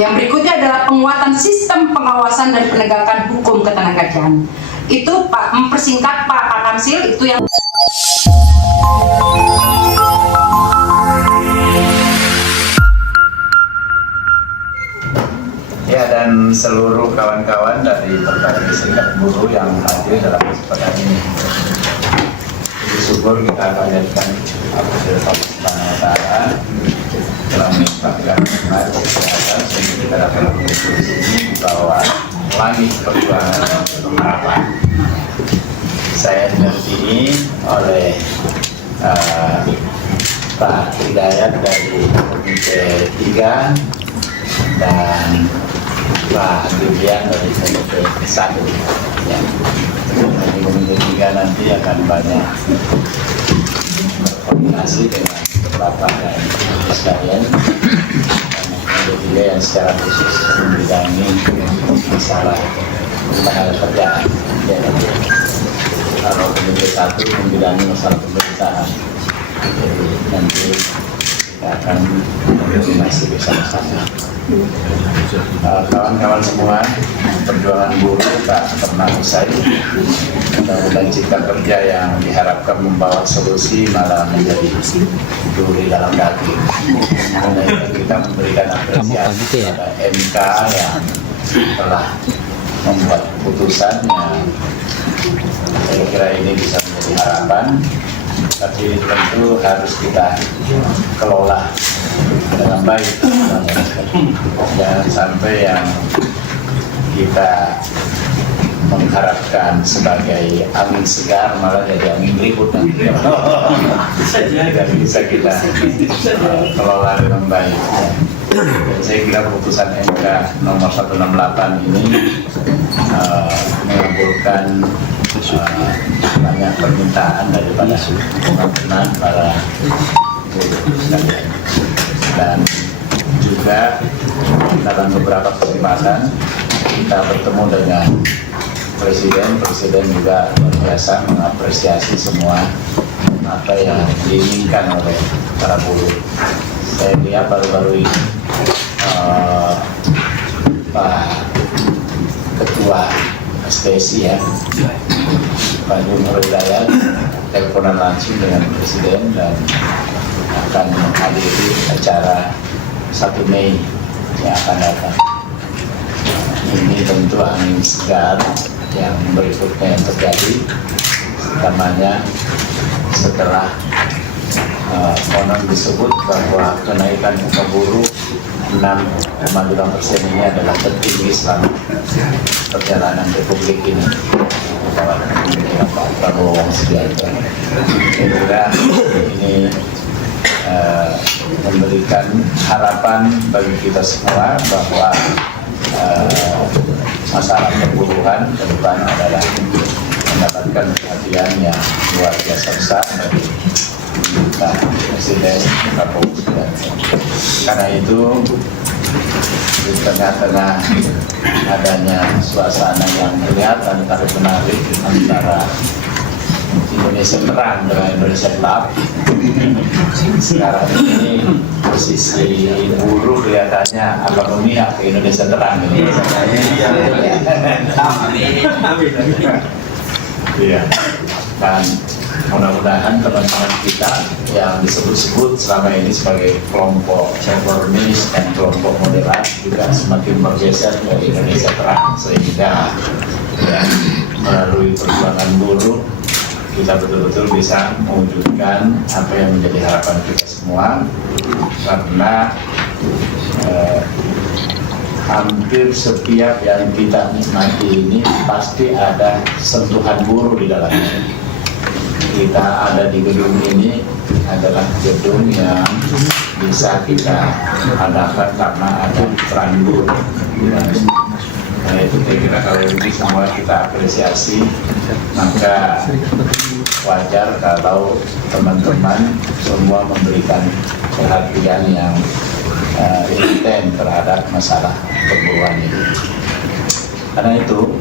Yang berikutnya adalah penguatan sistem pengawasan dan penegakan hukum ketenagakerjaan. Itu Pak, mempersingkat Pak Kamsil, itu yang ya, dan seluruh kawan-kawan dari berbagai serikat buruh yang hadir dalam kesempatan ini. Bersyukur kita akan lihatkan Alhamdulillah Subhanahu wa Ta'ala telah menyiapkan kesehatan sehingga kita dapat berkumpul di sini di bawah langit perjuangan dan harapan. Saya didampingi oleh Pak Hidayat dari Komite 3 dan Pak Vivian dari Komite 1. Ya. Dari Komite 3 nanti akan banyak berkoordinasi dengan beberapa dari sekalian. Komite 3 yang secara khusus membidangi masalah tenaga kerjaan. Kalau Komite 1 membidangi masalah pemerintahan. Jadi nanti kita akan koordinasi bersama-sama. Kawan-kawan semua, perjuangan buruh tak pernah usai. Mudah-mudahan cipta kerja yang diharapkan membawa solusi malah menjadi duri dalam daging. Karena itu kita memberikan apresiasi kepada MK yang telah membuat putusan yang saya kira ini bisa menjadi harapan. Tapi tentu harus kita kelola dengan baik. Jangan sampai yang kita mengharapkan sebagai angin segar malah jadi angin ribut nanti. Tidak bisa kita kelola dengan baik. Dan saya kira keputusan MK nomor 168 ini mengabulkan banyak permintaan daripada teman-teman para buruh sekalian. Dan juga dalam beberapa kesempatan kita bertemu dengan Presiden juga luar biasa mengapresiasi semua apa yang diinginkan oleh para buruh. Saya lihat baru-baru ini Pak Ketua SPSI ya, Pak Jumhur Hidayat teleponan langsung dengan Presiden dan akan menghadiri acara 1 Mei yang akan datang. Ini tentu angin segar yang berikutnya yang terjadi, utamanya setelah konon disebut bahwa kenaikan upah buruh 6,2% ini adalah tertinggi selama perjalanan Republik ini. Pak Prabowo Subianto. Saya ini memberikan harapan bagi kita semua bahwa masalah perburuhan ke depan adalah mendapatkan perhatian yang luar biasa besar dari Pak Presiden Prabowo Subianto. Karena itu di tengah-tengah adanya suasana yang kelihatan tarik menarik antara Indonesia terang dengan Indonesia gelap, sekarang ini posisi buruh kelihatannya akan memihak ke Indonesia terang ini. Iya. Dan mudah-mudahan teman-teman kita yang disebut-sebut selama ini sebagai kelompok reformis dan kelompok moderat juga semakin bergeser ke Indonesia terang, sehingga ya, melalui perjuangan buruh kita betul-betul bisa mewujudkan apa yang menjadi harapan kita semua, karena hampir setiap yang kita nikmati ini pasti ada sentuhan buruh di dalamnya. Kita ada di gedung ini adalah gedung yang bisa kita adakan karena ada peran buruh. Nah itu saya kira kalau ini semua kita apresiasi, maka wajar kalau teman-teman semua memberikan perhatian yang intens terhadap masalah perburuhan ini. Karena itu,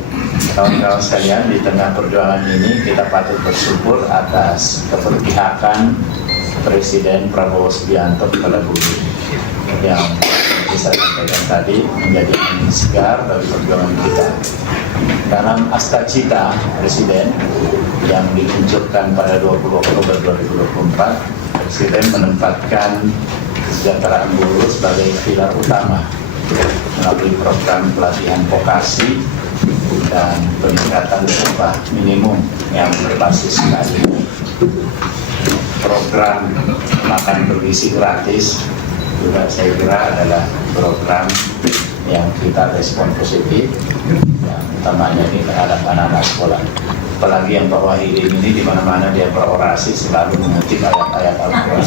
kawan-kawan sekalian, di tengah perjuangan ini kita patut bersyukur atas keberpihakan Presiden Prabowo Subianto kepada buruh yang saya sampaikan tadi menjadi angin segar dari perjuangan kita. Dalam Asta Cita Presiden yang diluncurkan pada 20 Oktober 2024, Presiden menempatkan kesejahteraan buruh sebagai pilar utama melalui program pelatihan vokasi dan peningkatan upah minimum yang berbasis keadilan. Program makan bergizi gratis juga saya kira adalah program yang kita respon positif, yang utamanya ini terhadap anak-anak sekolah. Apalagi yang Pak Wahidin ini di mana-mana dia berorasi selalu mengutip ayat-ayat Al-Quran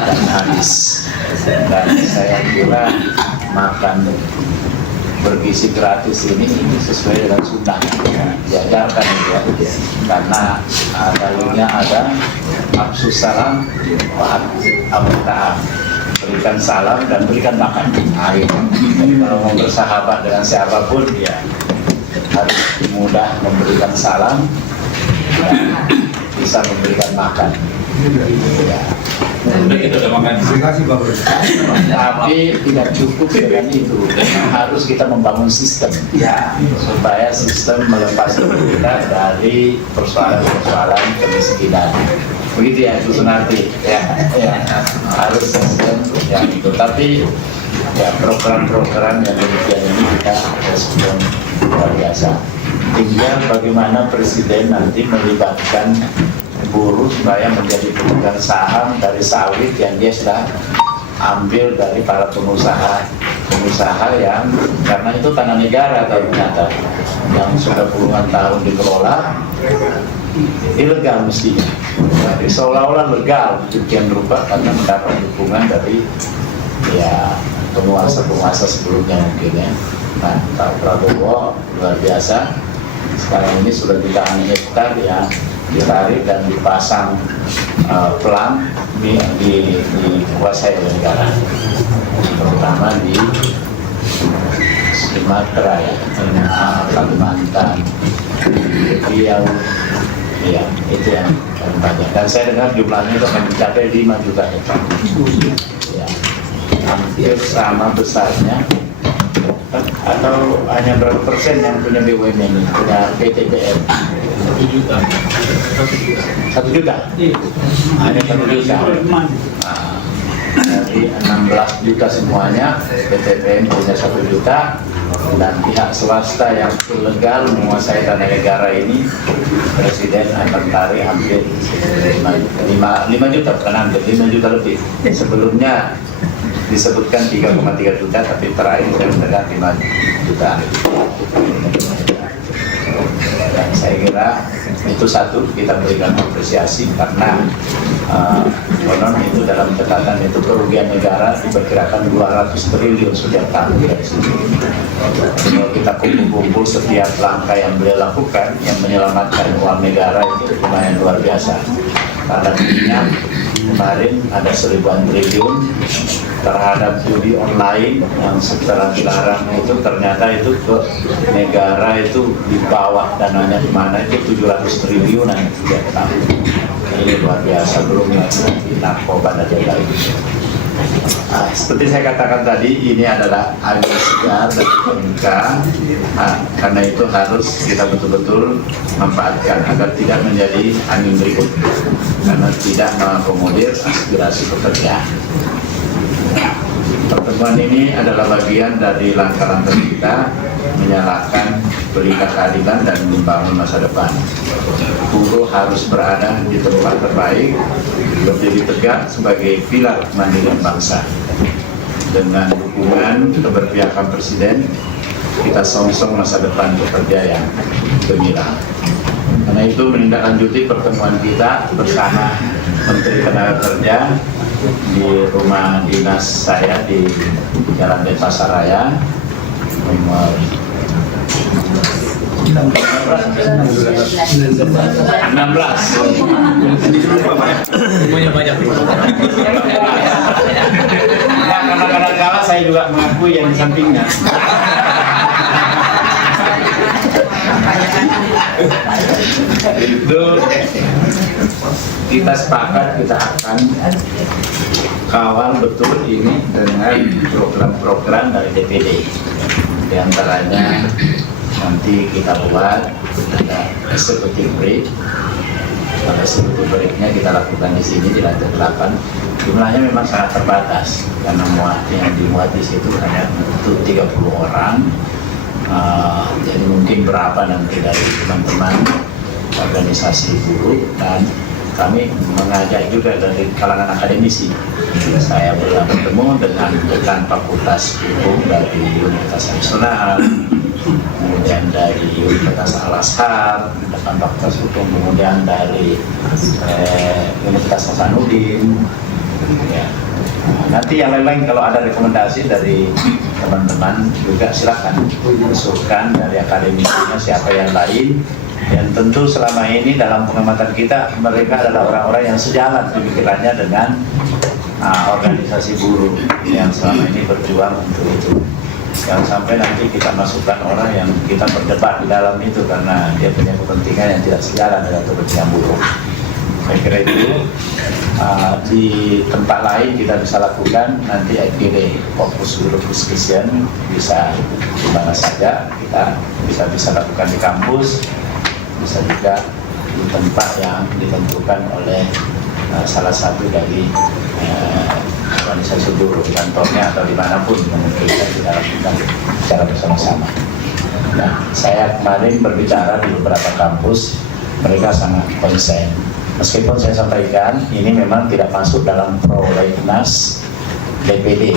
dan hadis. Dan saya kira makan bergizi gratis ini sesuai dengan sunnah diajarkan ya, karena dalilnya ada absus salam wa amut ta'am, berikan salam dan berikan makan. Jadi kalau mau bersahabat dengan siapapun ya harus mudah memberikan salam dan bisa memberikan makan ya. Tapi tidak cukup dengan itu, harus kita membangun sistem ya, supaya sistem melepas kita dari persoalan-persoalan kemiskinan. Begitu ya, itu nanti ya, harus sistem yang itu. Tapi ya program-program yang demikian ini kita respon luar biasa. Tinggal bagaimana Presiden nanti melibatkan buruh supaya menjadi pemegang saham dari sawit yang dia sudah ambil dari para pengusaha yang karena itu tanah negara ternyata yang sudah puluhan tahun dikelola ilegal mestinya. Jadi seolah-olah legal demikian rupa karena mendapat dukungan dari ya penguasa-penguasa sebelumnya mungkin ya. Nah, Pak Prabowo luar biasa. Sekarang ini sudah jutaan hektar ya ditarik dan dipasang pelang dikuasai oleh negara, terutama di Sumatera ya, Kalimantan, Riau, ya itu yang paling banyak. Dan saya dengar jumlahnya itu akan mencapai 5 juta hektar, ya, hampir sama besarnya. Atau hanya berapa persen yang punya BUMN ini, punya PTPM? 1 juta. 1 juta? Hanya 1 juta. Nah, dari 16 juta semuanya, PTPM punya 1 juta, dan pihak swasta yang ilegal menguasai tanah negara ini, Presiden akan tarik hampir 5 juta, bukan hampir 5 juta lebih. Sebelumnya disebutkan 3,3 juta, tapi terakhir saya mendengar 5 juta. Dan saya kira itu satu kita berikan apresiasi karena konon itu dalam catatan itu kerugian negara diperkirakan 200 triliun setiap tahun dari sini. Kalau kita kumpul-kumpul setiap langkah yang beliau lakukan yang menyelamatkan uang negara itu lumayan luar biasa. Karena minyak kemarin ada 1000-an triliun, terhadap judi online yang setelah dilarang itu ternyata itu ke negara itu di bawah dananya di mana itu 700 triliunan setiap tahun. Ini luar biasa, belum lagi narkoba dan lain-lain. Nah, seperti saya katakan tadi, ini adalah angin segar dari MK. Karena itu harus kita betul-betul manfaatkan agar tidak menjadi angin berikut, karena tidak mengakomodir aspirasi pekerja. Pertemuan ini adalah bagian dari langkah-langkah kita menyalakan pelita keadilan dan membangun masa depan. Buruh harus berada di tempat terbaik, berdiri tegak sebagai pilar kemandirian bangsa. Dengan dukungan keberpihakan Presiden, kita songsong masa depan pekerja yang gemilang. Karena itu menindaklanjuti pertemuan kita bersama Menteri Tenaga Kerja di rumah dinas saya di Jalan Denpasaraya nomor 16. Semuanya banyak. Karena kadang-kadang saya juga mengakui yang di sampingnya. Itu kita sepakat kita akan kawal betul ini dengan program-program dari DPD. Di antaranya nanti kita buat ada executive break. Pada executive breaknya kita lakukan di sini di lantai 8. Jumlahnya memang sangat terbatas karena yang dimuat di situ hanya untuk 30 orang. Jadi mungkin berapa nanti dari teman-teman organisasi buruh, dan kami mengajak juga dari kalangan akademisi. Saya pernah bertemu dengan dekan Fakultas Hukum dari Universitas Nasional, kemudian dari Universitas Al-Azhar, dekan Fakultas Hukum, kemudian dari Universitas Hasanuddin. Ya. Nanti yang lain-lain kalau ada rekomendasi dari teman-teman juga silakan usulkan dari akademisinya siapa yang lain. Dan tentu selama ini dalam pengamatan kita mereka adalah orang-orang yang sejalan pemikirannya dengan organisasi buruh yang selama ini berjuang untuk itu. Jangan sampai nanti kita masukkan orang yang kita berdebat di dalam itu karena dia punya kepentingan yang tidak sejalan dengan kepentingan buruh. Saya kira itu di tempat lain kita bisa lakukan, nanti FGD fokus group discussion bisa di mana saja, kita bisa lakukan di kampus, bisa juga di tempat yang ditentukan oleh salah satu dari organisasi buruh, kantornya atau dimanapun yang kita tidak lakukan secara bersama-sama. Nah, saya kemarin berbicara di beberapa kampus, mereka sangat konsen. Meskipun saya sampaikan ini memang tidak masuk dalam prolegnas DPD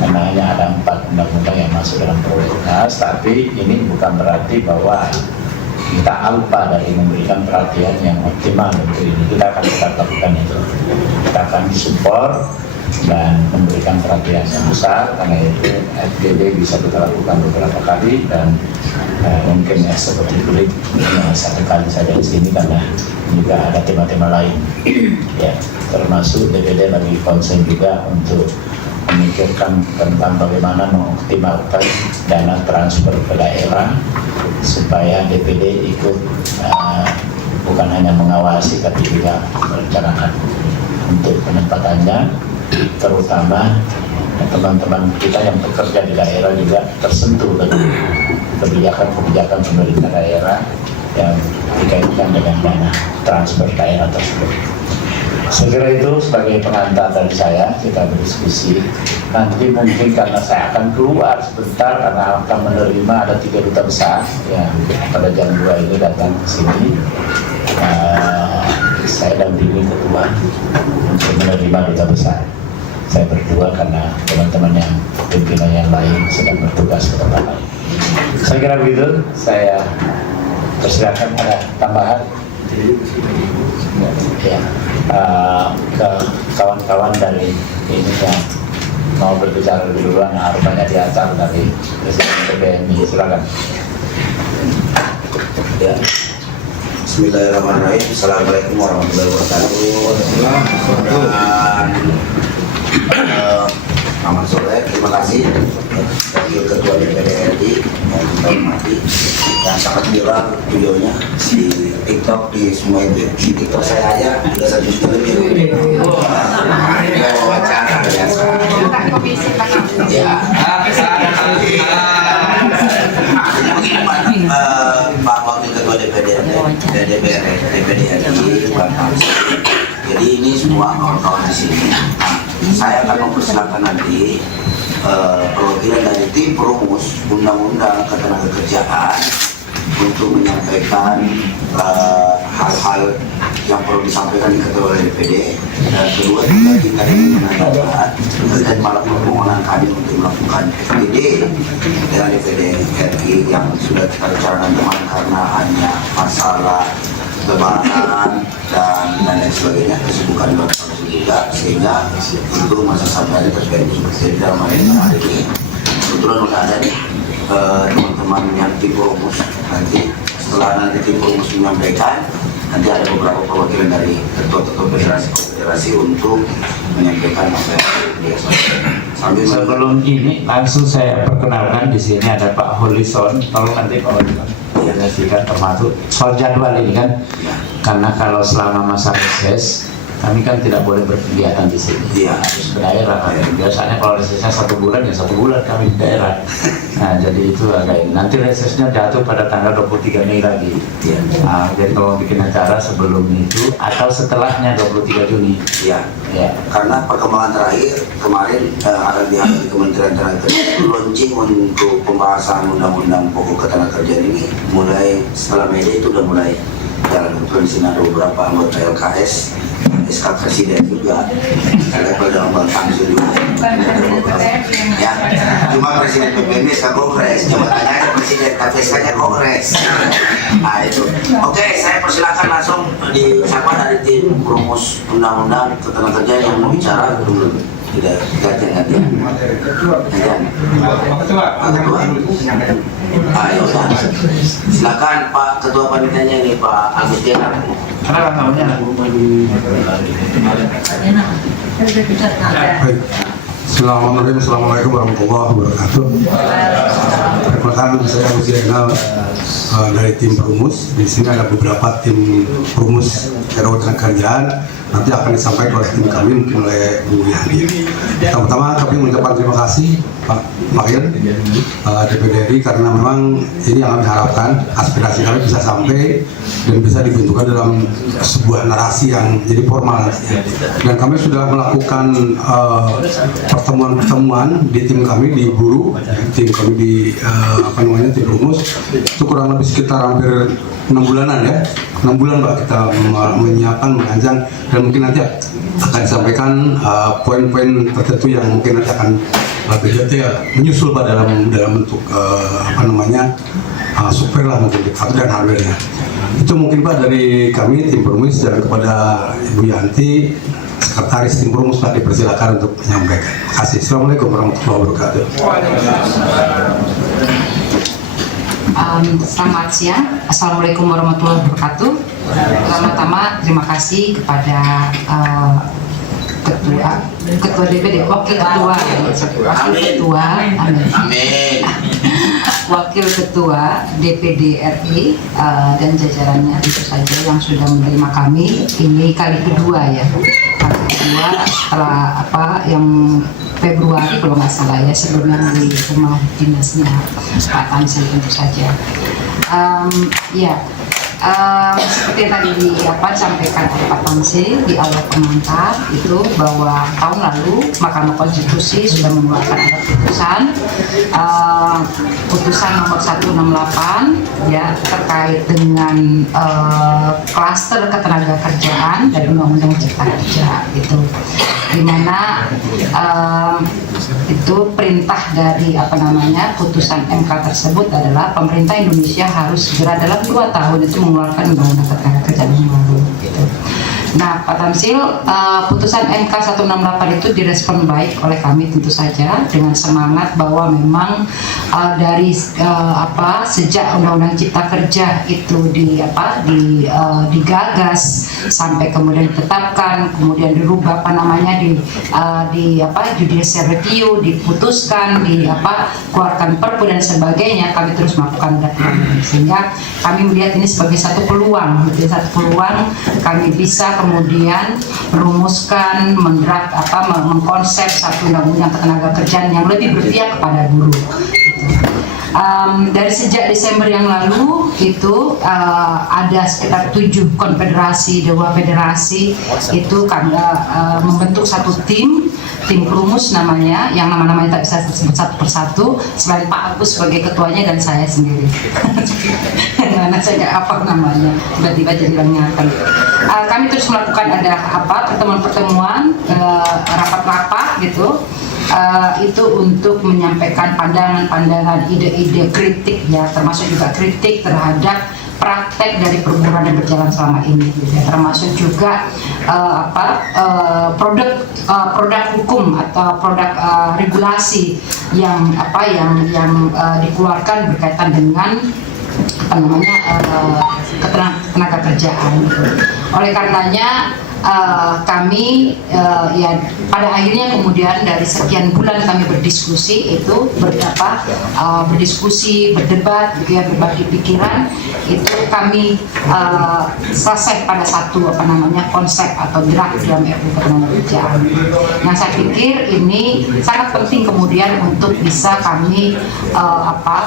karena hanya ada 4 undang-undang yang masuk dalam prolegnas, tapi ini bukan berarti bahwa kita alpa dari memberikan perhatian yang optimal untuk ini. Kita akan tetap lakukan itu, kita akan support dan memberikan perhatian yang besar. Karena itu FGD bisa kita lakukan beberapa kali dan mungkin seperti kulit satu kali saja di sini karena juga ada tema-tema lain ya, termasuk DPD lagi konsen juga untuk memikirkan tentang bagaimana mengoptimalkan dana transfer ke daerah supaya DPD ikut bukan hanya mengawasi tapi juga merencanakan untuk penempatannya, terutama teman-teman kita yang bekerja di daerah juga tersentuh dengan kebijakan-kebijakan pemerintah daerah yang dikaitkan dengan dana transfer daerah tersebut. Saya kira itu sebagai pengantar dari saya, kita berdiskusi. Nanti mungkin karena saya akan keluar sebentar karena akan menerima ada 3 duta besar yang pada jam 2 ini datang ke sini. Saya dampingi ketua untuk menerima duta besar. Saya berdua karena teman-teman yang pimpinan yang lain sedang bertugas ke tempat lain. Saya kira begitu. Saya persilakan ada tambahan. Ya, ke kawan-kawan dari ini yang mau berbicara lebih duluan, rupanya diacar dari Presiden PBMI. Silakan. Ya. Bismillahirrahmanirrahim. Assalamualaikum warahmatullahi wabarakatuh. Selamat sore, terima kasih Wakil Ketua DPD RI yang kita hormati, yang sangat viral videonya di TikTok, di semua itu. Di TikTok saya aja udah 1 juta lebih. Ini wawancara biasa. Ya. Pak Wakil Ketua DPD RI, Pak Hamzah. Jadi ini semua kawan-kawan di sini. Saya akan mempersilahkan nanti perwakilan dari tim perumus undang-undang ketenagakerjaan untuk menyampaikan hal-hal yang perlu disampaikan di ketua DPD, dan kedua juga kita ingin menanyakan dan malah permohonan kami untuk melakukan FGD dengan DPD RI yang sudah kita rencanakan teman karena hanya masalah lebaran dan lain sebagainya, kesibukan luar biasa juga, sehingga itu masa sampai terkait seperti dalam hari ini. Kebetulan sudah ada nih teman-teman yang tim perumus. Nanti setelah nanti tim perumus menyampaikan, nanti ada beberapa perwakilan dari ketua-ketua federasi untuk menyampaikan apa yang biasa. Sebelum ini langsung saya perkenalkan, di sini ada Pak Holison. Tolong nanti Pak Holison. Ya. koordinasikan termasuk soal jadwal ini kan, karena kalau selama masa reses kami kan tidak boleh berkegiatan di sini, Iya. harus ke daerah. Biasanya kalau resesnya 1 bulan ya 1 bulan kami di daerah. Nah jadi itu agak ini. Nanti resesnya jatuh pada tanggal 23 Mei lagi. Iya. Nah, jadi kalau bikin acara sebelum itu atau setelahnya 23 Juni. Ya, Ya. karena perkembangan terakhir kemarin ada di Kementerian Tenaga Kerja launching untuk pembahasan undang-undang pokok ketenagakerjaan ini mulai setelah media itu udah mulai jalan. Kebetulan di sini ada beberapa anggota LKS, SK Presiden juga, level dalam Bangsa juga. Ya, cuma Presiden PBB SK Kongres, jabatannya ada Presiden, tapi SK-nya Kongres. Nah itu. Oke, saya persilakan langsung di siapa dari tim perumus undang-undang ketenagakerjaan yang mau bicara dulu. Tidak gantian. Pak Ketua. Ayo, silakan Pak Ketua Panitianya ini Pak Agus Jenar. Kenapa namanya? Baik. Assalamualaikum warahmatullahi wabarakatuh. Perkenalkan saya Agus Zainal dari tim perumus. Di sini ada beberapa tim perumus RUU Ketenagakerjaan. Nanti akan disampaikan oleh tim kami, mungkin oleh Bu Yani. Pertama kami mengucapkan terima kasih Pak Makil DPD RI, karena memang ini yang kami harapkan aspirasi kami bisa sampai dan bisa dibentukkan dalam sebuah narasi yang jadi formal. Dan kami sudah melakukan pertemuan-pertemuan di tim kami di Buru, tim kami di tim rumus itu kurang lebih sekitar hampir 6 bulanan ya, 6 bulan Mbak, kita menyiapkan, merancang, dan mungkin nanti akan disampaikan poin-poin tertentu yang mungkin nanti akan lebih detail menyusul Pak dalam bentuk software lah mungkin dan hardware-nya. Itu mungkin Pak dari kami tim perumus, dan kepada Ibu Yanti Sekretaris tim perumus Pak dipersilakan untuk menyampaikan. Terima kasih. Assalamualaikum warahmatullahi wabarakatuh. Selamat siang. Assalamualaikum warahmatullahi wabarakatuh. Pertama-tama terima kasih kepada ketua DPD, wakil ketua, Amin. wakil ketua DPD RI dan jajarannya itu saja yang sudah menerima kami. Ini kali kedua ya, kali kedua setelah yang Februari kalau nggak salah ya, sebelumnya di rumah dinasnya Pak Tamsil tentu saja. Seperti yang tadi disampaikan oleh Pak Tamsil di awal komentar itu, bahwa tahun lalu Mahkamah Konstitusi sudah mengeluarkan ada putusan nomor 168 ya, terkait dengan klaster ketenagakerjaan dari Undang-Undang Cipta Kerja itu, dimana itu perintah dari putusan MK tersebut adalah pemerintah Indonesia harus segera dalam 2 tahun itu mengeluarkan Undang-Undang Ketenagakerjaan yang baru gitu. Nah, Pak Tamsil, putusan MK 168 itu direspon baik oleh kami tentu saja, dengan semangat bahwa memang dari sejak Undang-Undang Cipta Kerja itu digagas sampai kemudian ditetapkan, kemudian dirubah judicial review, diputuskan, keluarkan perpu dan sebagainya, kami terus melakukan adaptasi, sehingga kami melihat ini sebagai satu peluang kami bisa kemudian merumuskan, mengkonsep satu undang-undang ketenagakerjaan yang lebih berpihak kepada buruh. Dari sejak Desember yang lalu itu ada sekitar 7 konfederasi, 2 federasi itu membentuk satu tim perumus namanya, yang nama-namanya tak bisa disebut satu persatu, selain Pak Agus sebagai ketuanya dan saya sendiri. Mana saya nggak apa namanya, tiba-tiba jadi ingatan. Kami terus melakukan pertemuan-pertemuan, rapat-rapat gitu. Itu untuk menyampaikan pandangan-pandangan, ide-ide kritik ya, termasuk juga kritik terhadap praktek dari perburuan yang berjalan selama ini gitu ya, termasuk juga produk hukum atau produk regulasi yang dikeluarkan berkaitan dengan ketenagakerjaan gitu. Oleh karenanya kami ya pada akhirnya kemudian dari sekian bulan kami berdiskusi itu berdiskusi, berdebat, gitu ya, berbagi pikiran, itu kami selesai pada satu konsep atau draft dalam RUU Ketenagakerjaan. Nah, saya pikir ini sangat penting kemudian untuk bisa kami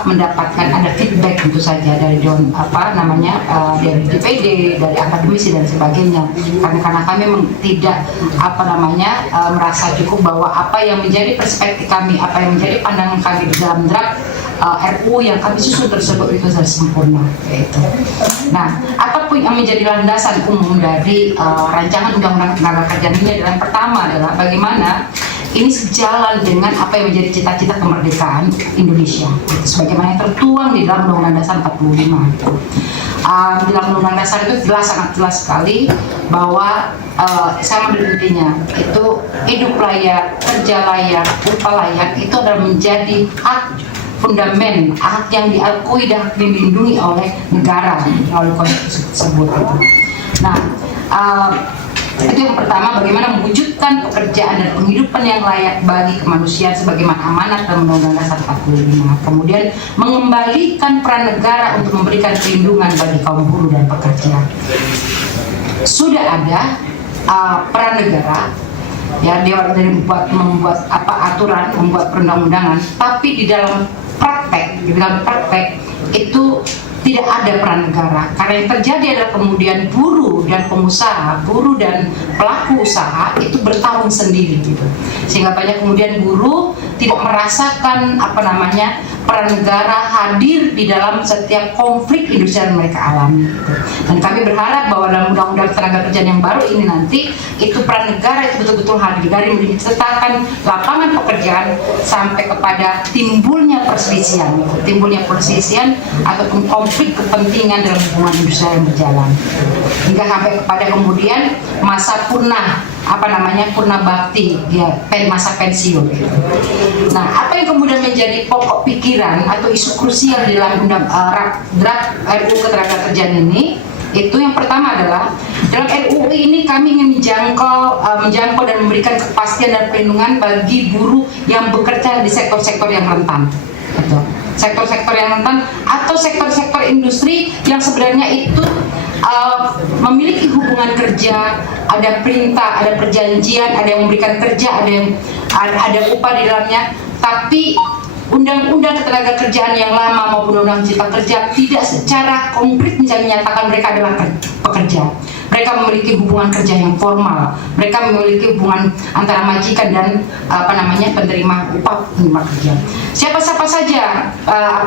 mendapatkan ada feedback tentu saja dari dari DPD, dari akademisi dan sebagainya. Karena kami tidak merasa cukup bahwa apa yang menjadi perspektif kami, apa yang menjadi pandangan kami di dalam draft RUU yang kami susun tersebut itu sudah sempurna. Yaitu. Nah, apapun yang menjadi landasan umum dari rancangan Undang-Undang Ketenagakerjaan ini adalah pertama adalah bagaimana ini sejalan dengan apa yang menjadi cita-cita kemerdekaan Indonesia, sebagaimana yang tertuang di dalam Undang-Undang Dasar 45. Di dalam Undang-Undang Dasar itu sangat jelas sekali bahwa sama intinya itu hidup layak, kerja layak, upah layak itu adalah menjadi hak fundament, hak yang diakui dan dilindungi oleh negara melalui konstitusi tersebut. Nah, itu yang pertama, bagaimana mewujudkan pekerjaan dan penghidupan yang layak bagi kemanusiaan sebagaimana amanat dalam Undang-Undang Dasar 45. Kemudian mengembalikan peran negara untuk memberikan perlindungan bagi kaum buruh dan pekerja. Sudah ada peran negara, ya, dia dari membuat aturan, membuat perundang-undangan, tapi di dalam praktek itu tidak ada peran negara. Karena yang terjadi adalah kemudian buruh dan pengusaha, buruh dan pelaku usaha itu bertarung sendiri gitu. Sehingga banyak kemudian buruh tidak merasakan peran negara hadir di dalam setiap konflik industri yang mereka alami gitu. Dan kami berharap bahwa dalam Undang-Undang Ketenagakerjaan yang baru ini nanti itu peran negara itu betul-betul hadir dari menciptakan lapangan pekerjaan sampai kepada timbulnya perselisihan ataupun konflik kepentingan dalam hubungan industri yang berjalan hingga sampai kepada kemudian masa purna bakti, ya, masa pensiun. Nah, apa yang kemudian menjadi pokok pikiran atau isu krusial di dalam draft RUU Ketenagakerjaan ini, itu yang pertama adalah dalam RUU ini kami ingin menjangkau dan memberikan kepastian dan perlindungan bagi buruh yang bekerja di sektor-sektor yang rentan. Gitu. Sektor-sektor yang rentan atau sektor-sektor industri yang sebenarnya itu memiliki hubungan kerja, ada perintah, ada perjanjian, ada yang memberikan kerja, ada upah di dalamnya, tapi Undang-Undang Ketenagakerjaan yang lama maupun Undang-Undang Cipta Kerja tidak secara konkret bisa menyatakan mereka adalah pekerja. Mereka memiliki hubungan kerja yang formal. Mereka memiliki hubungan antara majikan dan penerima upah, penerima kerja. Siapa-siapa saja,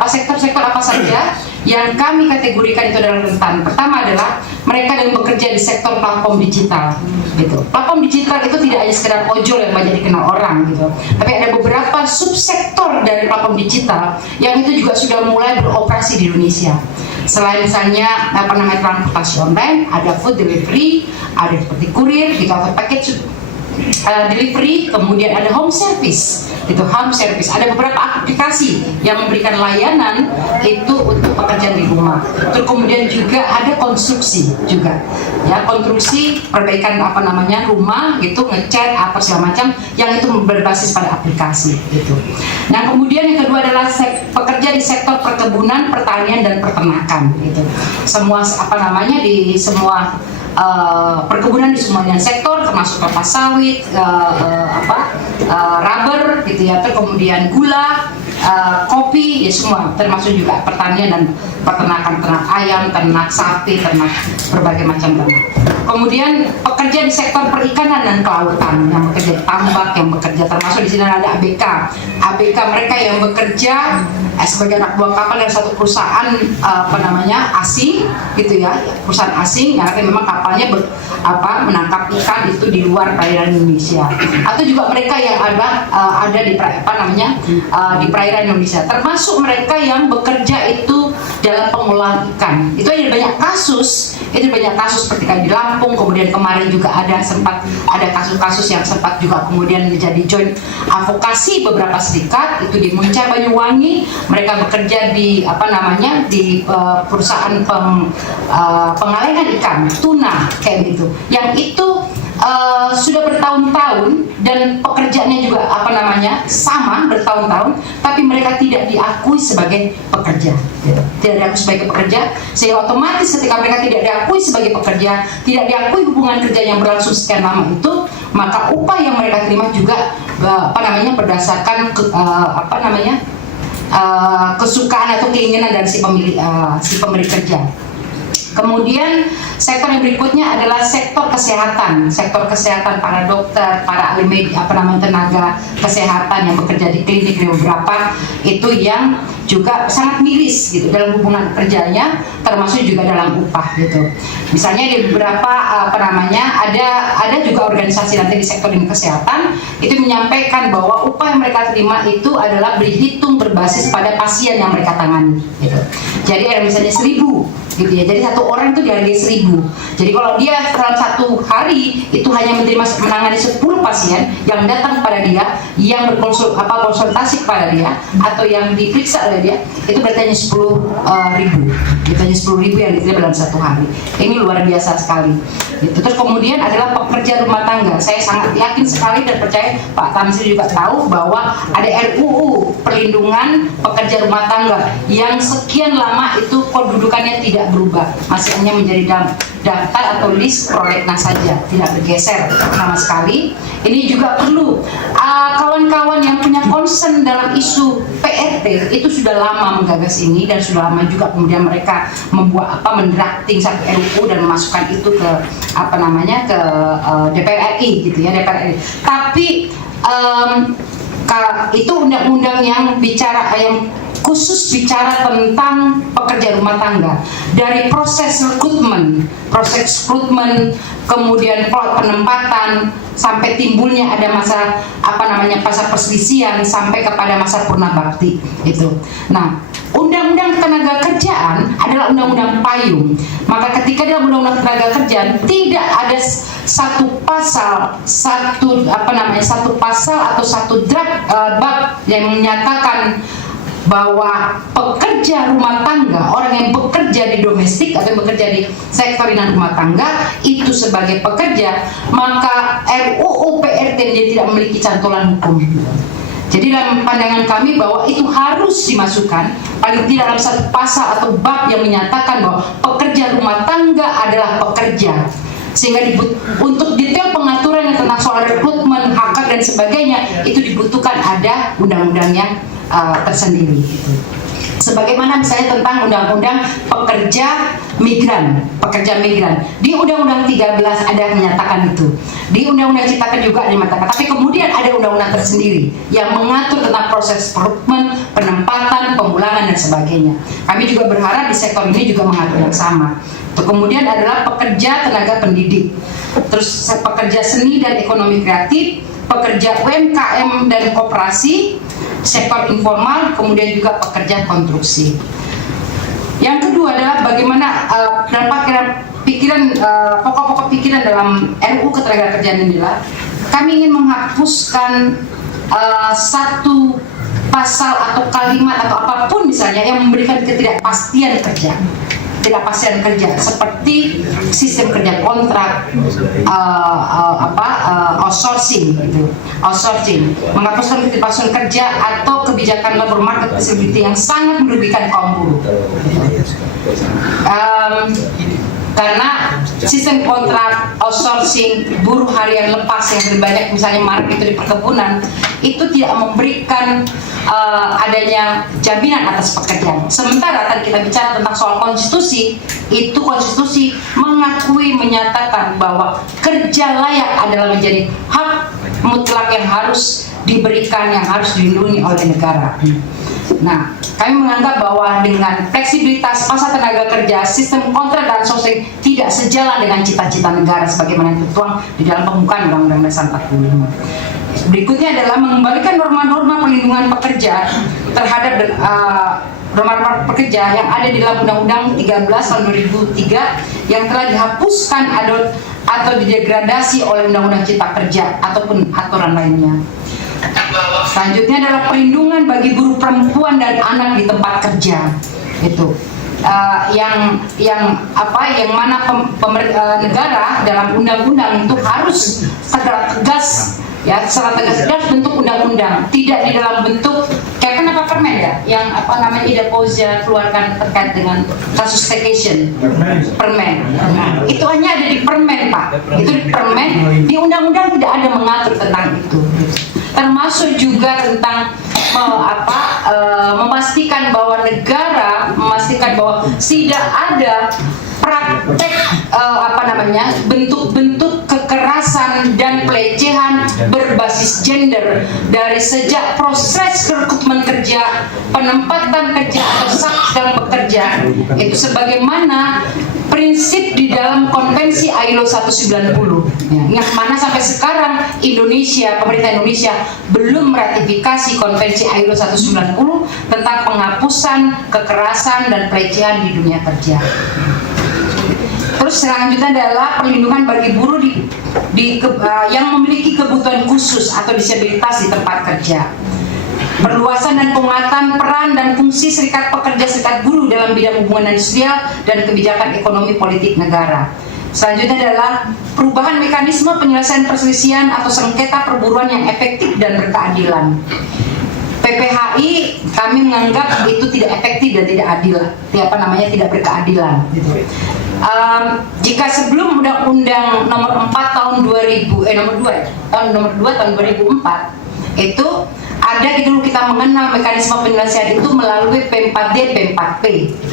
sektor-sektor apa saja yang kami kategorikan itu adalah rentan. Pertama adalah mereka yang bekerja di sektor platform digital. Gitu. Platform digital itu tidak hanya sekedar ojol yang banyak dikenal orang, gitu. Tapi ada beberapa subsektor dari platform digital yang itu juga sudah mulai beroperasi di Indonesia. Selain misalnya transportasi online, ada food delivery, ada seperti kurir, gitu, atau package delivery, kemudian ada home service, ada beberapa aplikasi yang memberikan layanan itu untuk pekerjaan di rumah. Terus kemudian juga ada konstruksi juga, ya, konstruksi perbaikan rumah gitu, ngecat apa segala macam yang itu berbasis pada aplikasi gitu. Nah, kemudian yang kedua adalah pekerja di sektor perkebunan, pertanian dan peternakan gitu. Semua di semua perkebunan di semuanya sektor, termasuk kelapa sawit, rubber gitu ya, terus kemudian gula, kopi, ya semua, termasuk juga pertanian dan peternakan, ternak ayam, ternak sapi, ternak berbagai macam ternak. Kemudian pekerja di sektor perikanan dan kelautan, yang bekerja di tambak, yang bekerja termasuk di sini ada ABK mereka yang bekerja sebagai anak buah kapal dari satu perusahaan asing gitu ya, perusahaan asing yang memang kapalnya menangkap ikan itu di luar perairan Indonesia, atau juga mereka yang ada di di perairan Indonesia, termasuk mereka yang bekerja itu dalam pengolahan ikan. Itu ada banyak kasus seperti di Lampung, kemudian kemarin juga ada kasus-kasus yang sempat juga kemudian menjadi joint advokasi beberapa serikat itu di Muncah, Banyuwangi. Mereka bekerja di perusahaan pengalihan ikan tuna kayak gitu, yang itu sudah bertahun-tahun dan pekerjaannya juga sama bertahun-tahun, tapi mereka tidak diakui sebagai pekerja, tidak diakui sebagai pekerja, sehingga otomatis ketika mereka tidak diakui sebagai pekerja, tidak diakui hubungan kerja yang berlangsung sekian lama itu, maka upah yang mereka terima juga berdasarkan kesukaan atau keinginan dari si pemberi kerja. Kemudian sektor yang berikutnya adalah sektor kesehatan. Sektor kesehatan, para dokter, para ahli tenaga kesehatan yang bekerja di klinik di beberapa itu yang juga sangat miris gitu dalam hubungan kerjanya, termasuk juga dalam upah gitu. Misalnya di beberapa ada juga organisasi nanti di sektor kesehatan itu menyampaikan bahwa upah yang mereka terima itu adalah berhitung berbasis pada pasien yang mereka tangani gitu. Jadi ada misalnya 1.000 gitu ya, jadi satu orang itu dihargai 1.000. Jadi kalau dia dalam satu hari itu hanya menangani 10 pasien yang datang pada dia, yang konsultasi kepada dia atau yang diperiksa oleh dia, itu berarti hanya 10.000. Itu hanya 10.000 yang diterima dalam satu hari. Ini luar biasa sekali. Gitu. Terus kemudian adalah pekerja rumah tangga. Saya sangat yakin sekali dan percaya Pak Tamzil juga tahu bahwa ada RUU perlindungan pekerja rumah tangga yang sekian lama itu kedudukannya tidak berubah, masih hanya menjadi daftar atau list prolegnas saja, tidak bergeser sama sekali. Ini juga perlu kawan-kawan yang punya concern dalam isu PRT itu sudah lama menggagas ini dan sudah lama juga kemudian mereka membuat mendrafting satu RUU dan memasukkan itu ke DPR RI gitu ya, DPR RI. Tapi itu undang-undang yang khusus bicara tentang pekerja rumah tangga, dari proses rekrutmen, kemudian penempatan sampai timbulnya ada masa masa perselisihan sampai kepada masa purna bakti itu. Nah, Undang-Undang Tenaga Kerjaan adalah undang-undang payung. Maka ketika dalam Undang-Undang Tenaga Kerjaan tidak ada satu pasal atau satu draft bab yang menyatakan bahwa pekerja rumah tangga, orang yang bekerja di domestik atau yang bekerja di sektor rumah tangga itu sebagai pekerja, maka RUU PRT dia tidak memiliki cantolan hukum. Jadi dalam pandangan kami bahwa itu harus dimasukkan paling tidak dalam satu pasal atau bab yang menyatakan bahwa pekerja rumah tangga adalah pekerja, sehingga untuk detail pengaturan yang tentang soal rekrutmen, hak dan sebagainya itu dibutuhkan ada undang-undang yang tersendiri. Sebagaimana misalnya tentang undang-undang pekerja migran di Undang-Undang 13 ada menyatakan itu, di Undang-Undang Cipta Kerja juga ada menyatakan, tapi kemudian ada undang-undang tersendiri yang mengatur tentang proses rekrutmen, penempatan, pemulangan dan sebagainya. Kami juga berharap di sektor ini juga mengatur yang sama. Kemudian adalah pekerja tenaga pendidik, terus pekerja seni dan ekonomi kreatif, pekerja UMKM dan koperasi, sektor informal, kemudian juga pekerja konstruksi. Yang kedua adalah bagaimana pokok-pokok pikiran dalam RUU Ketenagakerjaan inilah kami ingin menghapuskan satu pasal atau kalimat atau apapun misalnya yang memberikan ketidakpastian kerja, seperti sistem kerja kontrak, outsourcing, menghapuskan ketidakpastian kerja atau kebijakan labor market flexibility yang sangat merugikan kaum buruh. Karena sistem kontrak, outsourcing, buruh harian lepas yang lebih banyak misalnya marak itu di perkebunan, itu tidak memberikan adanya jaminan atas pekerjaan. Sementara tadi kita bicara tentang soal konstitusi, itu konstitusi menyatakan bahwa kerja layak adalah menjadi hak mutlak yang harus diberikan, yang harus dilindungi oleh negara. Nah, kami menganggap bahwa dengan fleksibilitas pasar tenaga kerja, sistem kontrak dan outsourcing tidak sejalan dengan cita-cita negara sebagaimana yang tertuang di dalam pembukaan Undang-Undang Dasar 45. Berikutnya adalah mengembalikan norma-norma perlindungan pekerja terhadap norma-norma pekerja yang ada di dalam Undang-Undang 13 tahun 2003 yang telah dihapuskan atau didegradasi oleh Undang-Undang Cipta Kerja ataupun aturan lainnya. Selanjutnya adalah perlindungan bagi buruh perempuan dan anak di tempat kerja. Itu yang mana negara dalam undang-undang itu harus tegas ya, secara tegas bentuk undang-undang, tidak di dalam bentuk kayak kenapa permen ya, yang apa namanya Ida Fauzia keluarkan terkait dengan kasus staycation, permen. Nah, itu hanya ada di permen Pak, itu di permen, di undang-undang tidak ada mengatur tentang itu. Termasuk juga tentang memastikan bahwa negara memastikan bahwa tidak ada praktek bentuk-bentuk kekerasan dan pelecehan berbasis gender dari sejak proses rekrutmen kerja, penempatan kerja atau saat dalam bekerja, itu sebagaimana prinsip di dalam konvensi ILO 190 yang mana sampai sekarang pemerintah Indonesia belum meratifikasi konvensi ILO 190 tentang penghapusan kekerasan dan pelecehan di dunia kerja. Terus selanjutnya adalah perlindungan bagi buruh yang memiliki kebutuhan khusus atau disabilitas di tempat kerja. Perluasan dan penguatan peran dan fungsi serikat pekerja serikat buruh dalam bidang hubungan industrial dan kebijakan ekonomi politik negara. Selanjutnya adalah perubahan mekanisme penyelesaian perselisihan atau sengketa perburuan yang efektif dan berkeadilan. PPHI kami menganggap itu tidak efektif dan tidak adil, tidak berkeadilan. Jika sebelum Undang-Undang Nomor 4 tahun 2004 itu ada gitu kita mengenal mekanisme penyelesaian itu melalui P4D, P4P.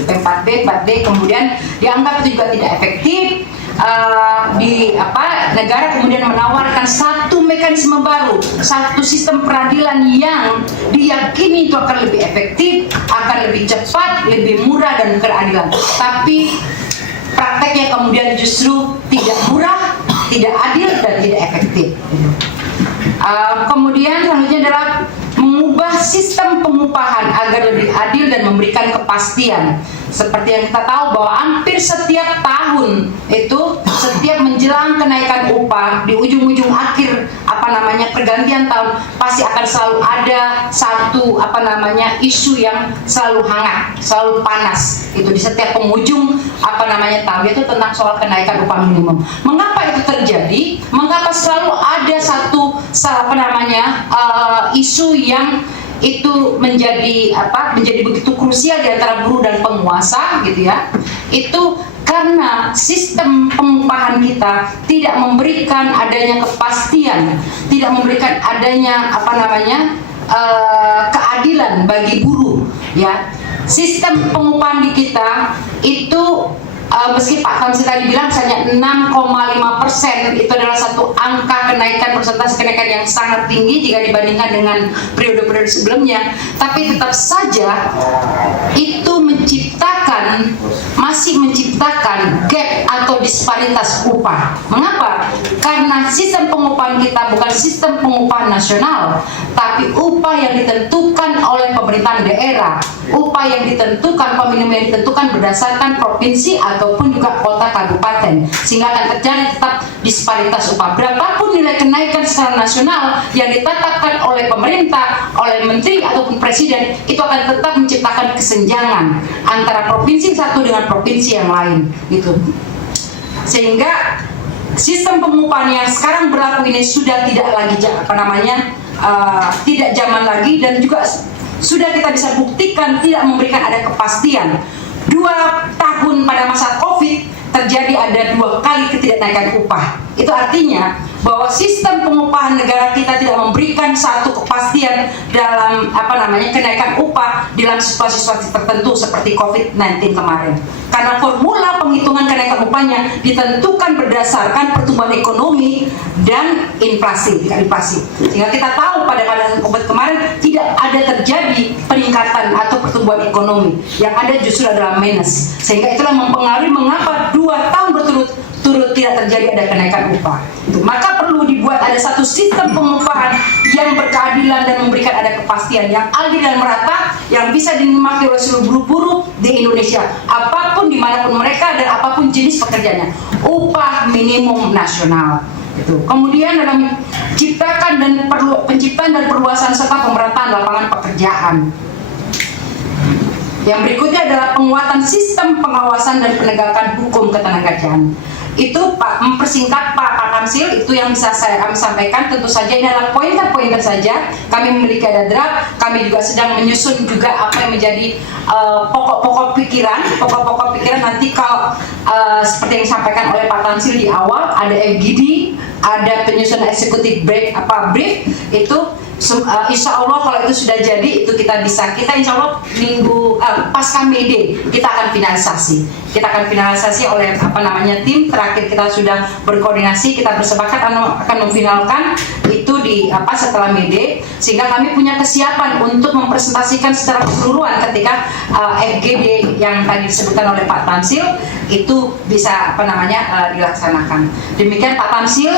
P4D, 4D kemudian dianggap itu juga tidak efektif. Negara kemudian menawarkan satu mekanisme baru, satu sistem peradilan yang diyakini itu akan lebih efektif, akan lebih cepat, lebih murah dan berkeadilan. Tapi prakteknya kemudian justru tidak murah, tidak adil dan tidak efektif. Kemudian selanjutnya adalah mengubah sistem pengupahan agar lebih adil dan memberikan kepastian. Seperti yang kita tahu bahwa hampir setiap tahun itu setiap menjelang kenaikan upah di ujung-ujung akhir pergantian tahun pasti akan selalu ada satu isu yang selalu hangat, selalu panas itu di setiap penghujung tahun, itu tentang soal kenaikan upah minimum. Mengapa itu terjadi? Mengapa selalu ada satu isu yang itu menjadi begitu krusial di antara buruh dan penguasa gitu ya. Itu karena sistem pengupahan kita tidak memberikan adanya kepastian, tidak memberikan adanya keadilan bagi buruh ya. Sistem pengupahan di kita itu meski Pak Kamsi tadi bilang hanya 6,5% itu adalah satu angka kenaikan, persentase kenaikan yang sangat tinggi jika dibandingkan dengan periode-periode sebelumnya, tapi tetap saja itu masih menciptakan gap atau disparitas upah. Mengapa? Karena sistem pengupahan kita bukan sistem pengupahan nasional, tapi upah yang ditentukan oleh pemerintahan daerah, upah yang ditentukan, upah minimum yang ditentukan berdasarkan provinsi ataupun juga kota kabupaten, sehingga akan terjadi tetap disparitas upah. Berapapun nilai kenaikan secara nasional yang ditetapkan oleh pemerintah, oleh menteri ataupun presiden, itu akan tetap menciptakan kesenjangan antara provinsi satu dengan provinsi yang lain gitu. Sehingga sistem pengupahan yang sekarang berlaku ini sudah tidak lagi tidak zaman lagi, dan juga sudah kita bisa buktikan tidak memberikan ada kepastian. 2 tahun pada masa COVID terjadi ada 2 kali ketidaknaikan upah. Itu artinya bahwa sistem pengupahan negara kita tidak memberikan satu kepastian dalam kenaikan upah dalam situasi-situasi tertentu seperti COVID-19 kemarin. Karena formula penghitungan kenaikan upahnya ditentukan berdasarkan pertumbuhan ekonomi dan inflasi, sehingga kita tahu pada COVID kemarin tidak ada terjadi peningkatan atau pertumbuhan ekonomi, yang ada justru adalah minus. Sehingga itulah mempengaruhi mengapa 2 tahun berturut-turut tidak terjadi ada kenaikan upah. Maka perlu dibuat ada satu sistem pengupahan yang berkeadilan dan memberikan ada kepastian yang adil dan merata, yang bisa dinikmati oleh seluruh buruh di Indonesia, apapun dimanapun mereka dan apapun jenis pekerjaannya. Upah minimum nasional. Kemudian dalam penciptaan dan perluasan serta pemerataan lapangan pekerjaan. Yang berikutnya adalah penguatan sistem pengawasan dan penegakan hukum ketenagakerjaan. Itu Pak, mempersingkat Pak Tamsil, itu yang bisa kami sampaikan. Tentu saja ini adalah pointer-pointer saja. Kami memiliki ada draft, kami juga sedang menyusun juga apa yang menjadi pokok-pokok pikiran nanti kalau seperti yang disampaikan oleh Pak Tamsil di awal, ada FGD, ada penyusunan eksekutif brief itu. Insya Allah kalau itu sudah jadi, itu kita insya Allah minggu pasca Mede kita akan finalisasi oleh tim terakhir. Kita sudah berkoordinasi, kita bersepakat akan memfinalkan itu di setelah Mede, sehingga kami punya kesiapan untuk mempresentasikan secara keseluruhan ketika FGD yang tadi disebutkan oleh Pak Tamsil itu bisa dilaksanakan. Demikian Pak Tamsil.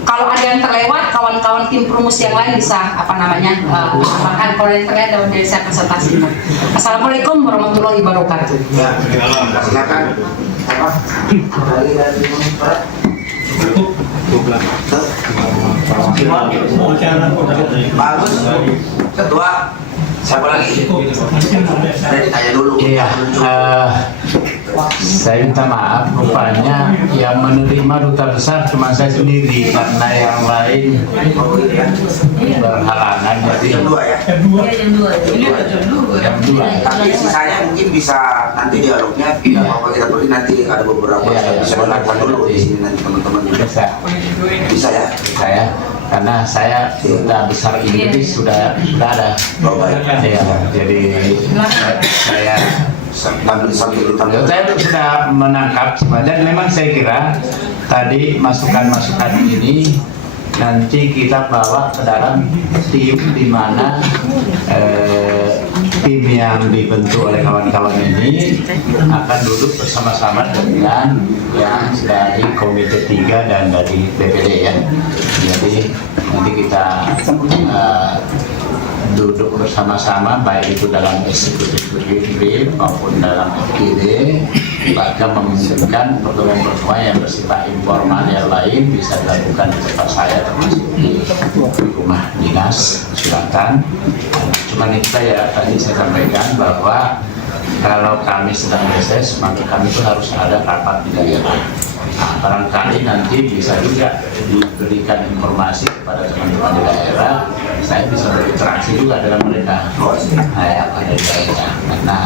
Kalau ada yang terlewat, kawan-kawan tim perumus yang lain bisa menambahkan. Kalau yang terlewat dari saya presentasi. Assalamualaikum warahmatullahi wabarakatuh. Ya, silakan. Bagus. Ketua, siapa lagi? Saya ditanya dulu. Iya, saya minta maaf, rupanya yang menerima duta besar cuma saya sendiri karena yang lain berhalangan. Jadi Yang dua. Tapi sisanya mungkin bisa nanti dialognya tidak apa-apa kita beri, nanti ada beberapa yang bisa dilakukan dulu di sini nanti teman-teman juga. Bisa ya? saya karena saya duta besar Inggris sudah ada. Oh, baik. Ya, jadi saya sambil saya sudah menangkap dan memang saya kira tadi masukan-masukan ini nanti kita bawa ke dalam tim di mana tim yang dibentuk oleh kawan-kawan ini akan duduk bersama-sama dengan yang dari Komite 3 dan dari BPD ya. Jadi nanti kita duduk bersama-sama baik itu dalam eksekutif brief maupun dalam FGD, bahkan memungkinkan pertemuan-pertemuan yang bersifat informal yang lain bisa dilakukan di tempat saya termasuk di rumah dinas Selatan. Cuman itu tadi saya sampaikan bahwa kalau kami sedang reses maka kami itu harus ada rapat di daerah. Nah, barangkali nanti bisa juga diberikan informasi kepada teman-teman di daerah, saya bisa berinteraksi juga dengan mereka yang ada di daerah. Karena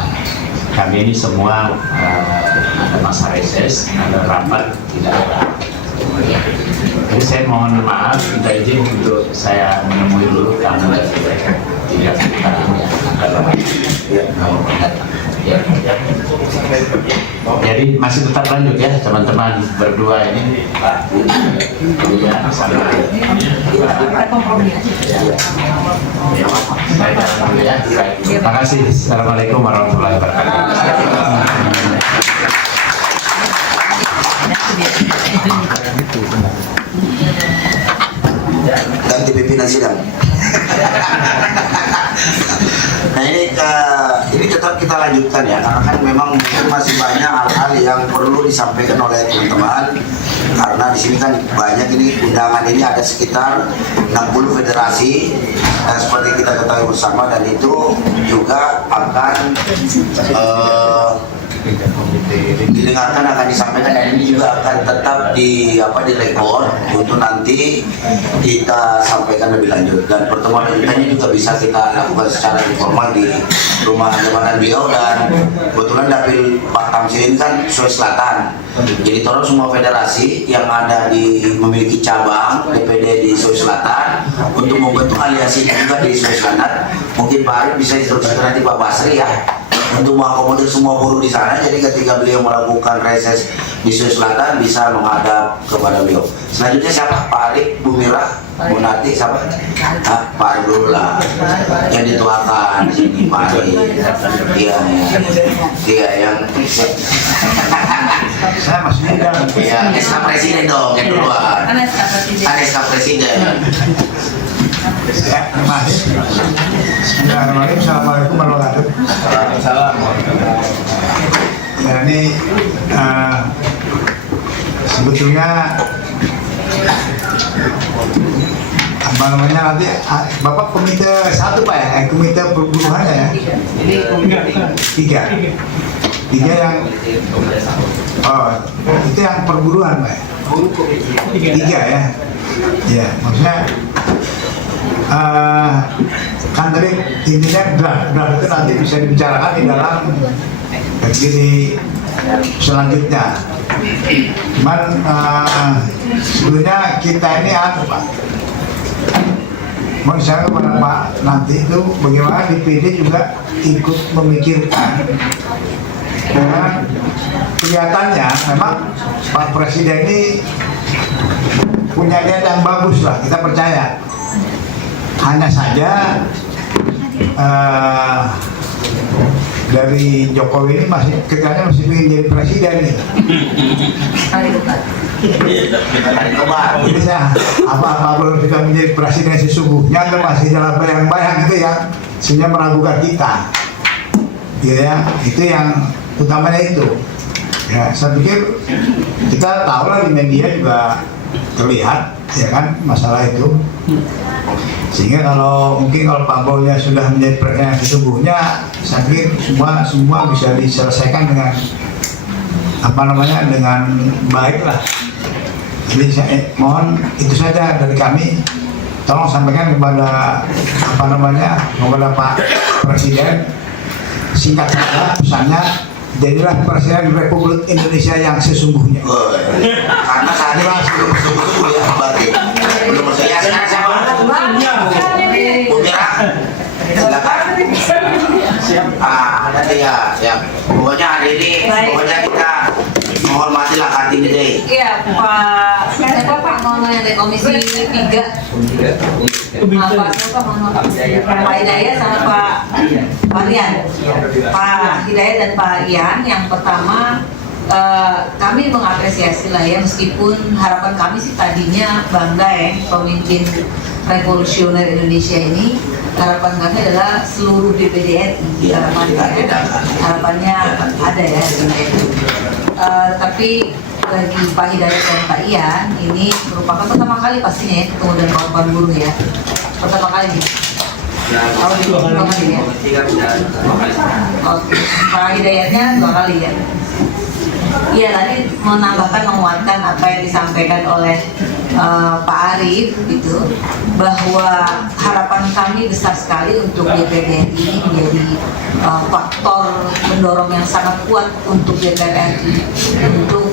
kami ini semua ada masa reses, ada rapat di daerah. Jadi saya mohon maaf, minta izin untuk saya menemui dulu kamu tidak jadi masih tetap lanjut ya teman-teman berdua ini Pak ya sama saya jalan dulu ya. Terima kasih. Assalamualaikum warahmatullahi wabarakatuh. ganti pimpinan sidang. Nah ini tetap kita lanjutkan ya, karena kan memang masih banyak hal-hal yang perlu disampaikan oleh teman-teman, karena di sini kan banyak ini undangan ini ada sekitar 60 federasi dan seperti kita ketahui bersama, dan itu juga akan didengarkan, akan disampaikan, dan ini juga akan tetap direkord untuk nanti kita sampaikan lebih lanjut, dan pertemuan lanjutannya juga bisa kita lakukan secara informal di rumah jabatan beliau. Dan kebetulan dapil Pak Tamsil ini kan Sulawesi Selatan, jadi tolong semua federasi yang ada memiliki cabang DPD di Sulawesi Selatan untuk membentuk aliansi juga di Sulawesi Selatan. Mungkin Pak Arif bisa instruksikan nanti Pak Basri ya untuk mengakomodir semua buruh di sana. Jadi ketika beliau melakukan reses di Sulawesi Selatan bisa menghadap kepada beliau. Selanjutnya siapa? Pak Arif, Bu Mira, Bu Nati, siapa? Pak Arif dulu lah yang dituakan di sini, Pak Arif. Iya yang saya masih muda. Iya, SK Presiden dong yang duluan. SK Presiden. Assalamualaikum warahmatullahi wabarakatuh. Ya, ini sebetulnya apa namanya nanti Bapak komite 1 Pak ya, komite perburuhan ya? Tiga yang itu yang perburuan Pak ya? Tiga ya? Ya maksudnya kan tadi intinya draft itu nanti bisa dibicarakan di dalam begini selanjutnya. Cuman sebetulnya kita ini Pak, mau saya kepada Pak nanti itu bagaimana DPD juga ikut memikirkan, karena kelihatannya memang Pak Presiden ini punya niat yang bagus lah, kita percaya. Hanya saja dari Jokowi ini kerjanya masih ingin jadi presiden gitu. Jadi apa belum kita menjadi presiden sesungguhnya kan masih dalam bayang-bayang itu yang sehingga meragukan kita. Ya, itu yang utamanya itu. Ya, saya pikir kita tahu lah di media juga terlihat ya kan masalah itu. Sehingga kalau Pak Boya sudah menjadi presiden yang sesungguhnya, saya pikir semua bisa diselesaikan dengan dengan baik lah. Jadi saya mohon itu saja dari kami. Tolong sampaikan kepada kepada Pak Presiden, singkat saja pesannya, jadilah Presiden Republik Indonesia yang sesungguhnya. Karena saat ini sungguh-sungguh ya berarti belum saya sekarang siapa? Bumira, silakan. Nanti ya. Pokoknya hari ini, kita menghormatilah Kartini Day. Iya, Pak Mono yang dari Komisi 3. Pak Hidayat sama Pak Rian. Pak Hidayat dan Pak Ian, yang pertama kami mengapresiasi lah ya, meskipun harapan kami sih tadinya bangga ya pemimpin revolusioner Indonesia ini. Harapan kami adalah seluruh DPD RI, harapannya ada ya. Tapi bagi Pak Hidayat dan Pak Ian, ini merupakan pertama kali pastinya ya ketemu dengan kawan-kawan buruh ya, pertama kali nih. Dua kali ya. Oke, Pak Hidayatnya 2 kali ya. Iya, tadi menguatkan apa yang disampaikan oleh Pak Arief gitu, bahwa harapan kami besar sekali untuk DPD ini menjadi faktor mendorong yang sangat kuat untuk DPR RI untuk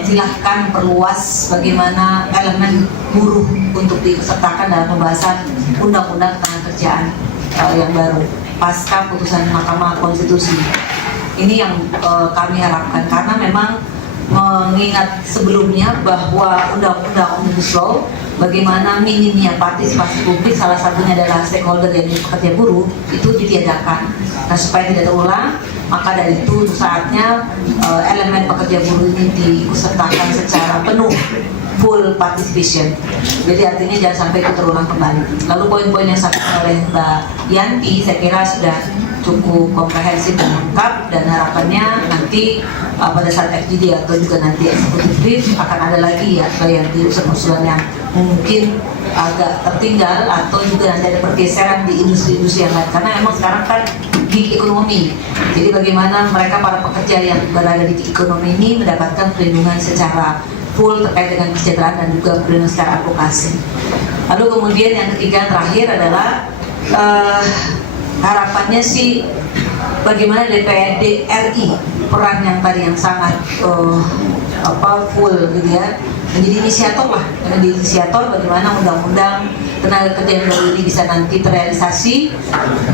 silahkan perluas bagaimana elemen buruh untuk disertakan dalam pembahasan undang-undang ketenagakerjaan yang baru pasca putusan Mahkamah Konstitusi. Ini yang kami harapkan, karena memang mengingat sebelumnya bahwa undang-undang Omnibus Law bagaimana minimnya partisipasi publik, salah satunya adalah stakeholder yang pekerja buruh, itu ditiadakan. Nah, supaya tidak terulang, maka dari itu saatnya elemen pekerja buruh ini diikutsertakan secara penuh, full participation. Jadi artinya jangan sampai itu terulang kembali. Lalu poin-poin yang disampaikan oleh Mbak Yanti saya kira sudah cukup komprehensif dan lengkap, dan harapannya nanti pada saat FGD atau juga nanti eksekutif akan ada lagi ya Mbak Yanti usulan-usulan yang mungkin agak tertinggal atau juga nanti ada pergeseran di industri-industri yang lain, karena emang sekarang kan gig ekonomi. Jadi bagaimana mereka para pekerja yang berada di ekonomi ini mendapatkan perlindungan secara full terkait dengan kesejahteraan dan juga perlindungan secara advokasi. Lalu kemudian yang ketiga terakhir adalah harapannya sih bagaimana DPRD RI peran yang tadi yang sangat full gitu ya, menjadi inisiator bagaimana undang-undang tenaga kerja yang baru ini bisa nanti terrealisasi,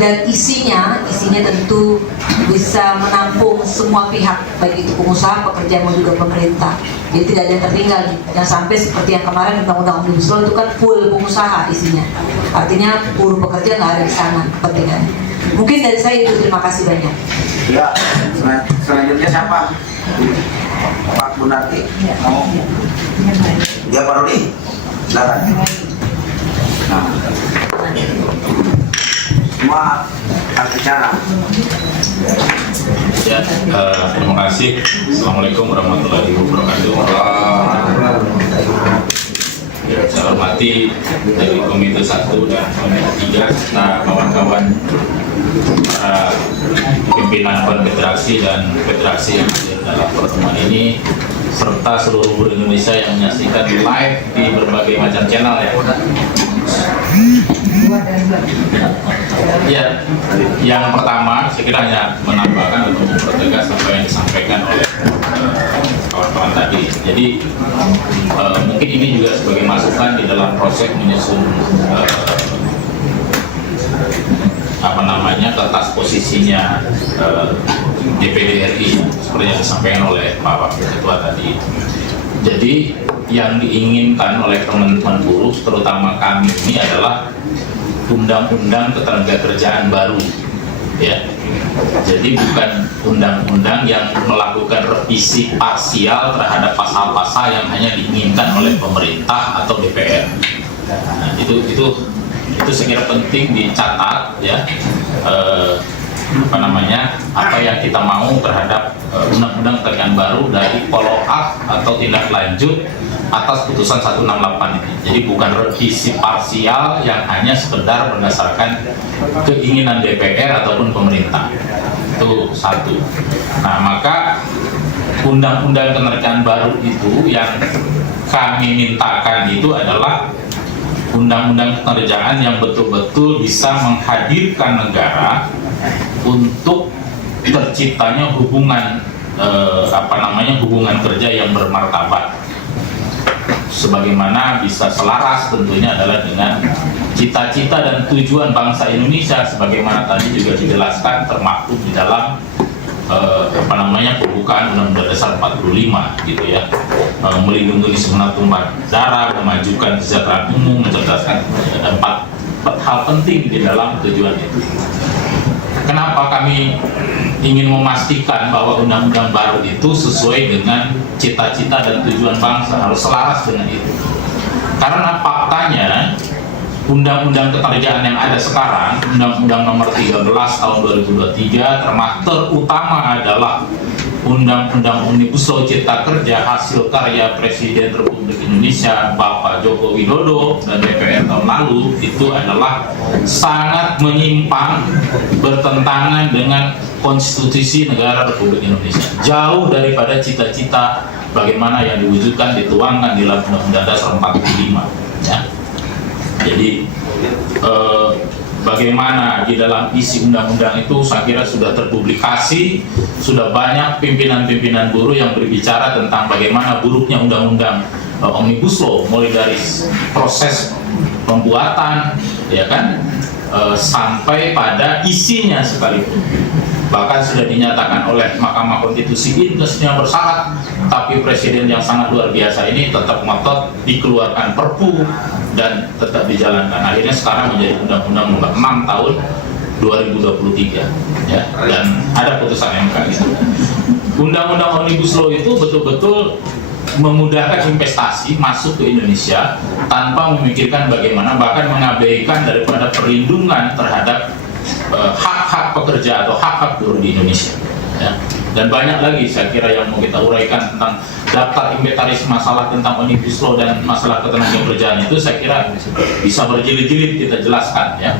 dan isinya tentu bisa menampung semua pihak, baik itu pengusaha, pekerja maupun juga pemerintah. Jadi tidak ada yang tertinggal nih. Yang sampai seperti yang kemarin undang-undang Omnibus Law itu kan full pengusaha isinya, artinya buruh pekerja nggak ada di sana kepentingannya. Mungkin dari saya itu, terima kasih banyak. Ya, selanjutnya siapa? Pak Bunarti. Ya Pak Rudi, silakan. Nah, semua akan bicara. Ya, terima kasih. Assalamualaikum warahmatullahi wabarakatuh. Ya, saya hormati dari Komite 1 dan Komite 3 serta kawan-kawan para pimpinan konfederasi dan federasi yang hadir dalam pertemuan ini, serta seluruh buruh Indonesia yang menyaksikan live di berbagai macam channel ya. Ya, yang pertama saya kira hanya menambahkan atau mempertegas apa yang disampaikan oleh kawan-kawan tadi. Jadi mungkin ini juga sebagai masukan di dalam proses menyusun kertas posisinya DPD RI seperti yang disampaikan oleh Pak Wakil Ketua tadi. Jadi yang diinginkan oleh teman-teman buruh, terutama kami ini adalah undang-undang ketenagakerjaan baru, ya. Jadi bukan undang-undang yang melakukan revisi parsial terhadap pasal-pasal yang hanya diinginkan oleh pemerintah atau DPR. Nah, itu saya kira penting dicatat, ya. Apa yang kita mau terhadap undang-undang ketenagakerjaan baru dari follow up atau tindak lanjut atas putusan 168 ini. Jadi bukan revisi parsial yang hanya sekedar berdasarkan keinginan DPR ataupun pemerintah. Itu satu. Nah, maka undang-undang ketenagakerjaan baru itu yang kami mintakan itu adalah undang-undang ketenagakerjaan yang betul-betul bisa menghadirkan negara untuk terciptanya hubungan hubungan kerja yang bermartabat, sebagaimana bisa selaras tentunya adalah dengan cita-cita dan tujuan bangsa Indonesia sebagaimana tadi juga dijelaskan termaktub di dalam pembukaan Undang-Undang Dasar 45 gitu ya, melindungi segenap tumpah darah, memajukan kesejahteraan umum, mencerdaskan, ada empat hal penting di dalam tujuan itu. Kenapa kami ingin memastikan bahwa undang-undang baru itu sesuai dengan cita-cita dan tujuan bangsa, harus selaras dengan itu? Karena faktanya undang-undang ketenagakerjaan yang ada sekarang, Undang-Undang Nomor 13 Tahun 2023, terutama adalah Undang-Undang Omnibus Law Cipta Kerja hasil karya Presiden Republik Indonesia Bapak Joko Widodo dan DPR tahun lalu, itu adalah sangat menyimpang, bertentangan dengan konstitusi negara Republik Indonesia, jauh daripada cita-cita bagaimana yang diwujudkan, dituangkan di dalam Undang-Undang Dasar 45 ya. Jadi bagaimana di dalam isi undang-undang itu saya kira sudah terpublikasi, sudah banyak pimpinan-pimpinan buruh yang berbicara tentang bagaimana buruknya undang-undang Omnibus Law, mulai dari proses pembuatan, ya kan, sampai pada isinya sekalipun. Bahkan sudah dinyatakan oleh Mahkamah Konstitusi integritasnya bersyarat, tapi Presiden yang sangat luar biasa ini tetap ngotot dikeluarkan Perpu dan tetap dijalankan. Akhirnya sekarang menjadi Undang-Undang Nomor 6 Tahun 2023 ya, dan ada putusan MK gitu. Undang-Undang Omnibus Law itu betul-betul memudahkan investasi masuk ke Indonesia tanpa memikirkan bagaimana, bahkan mengabaikan daripada perlindungan terhadap hak-hak pekerja atau hak-hak buruh di Indonesia ya. Dan banyak lagi saya kira yang mau kita uraikan tentang daftar inventaris masalah tentang Omnibus Law dan masalah ketenagakerjaan itu, saya kira bisa berjilid-jilid kita jelaskan ya.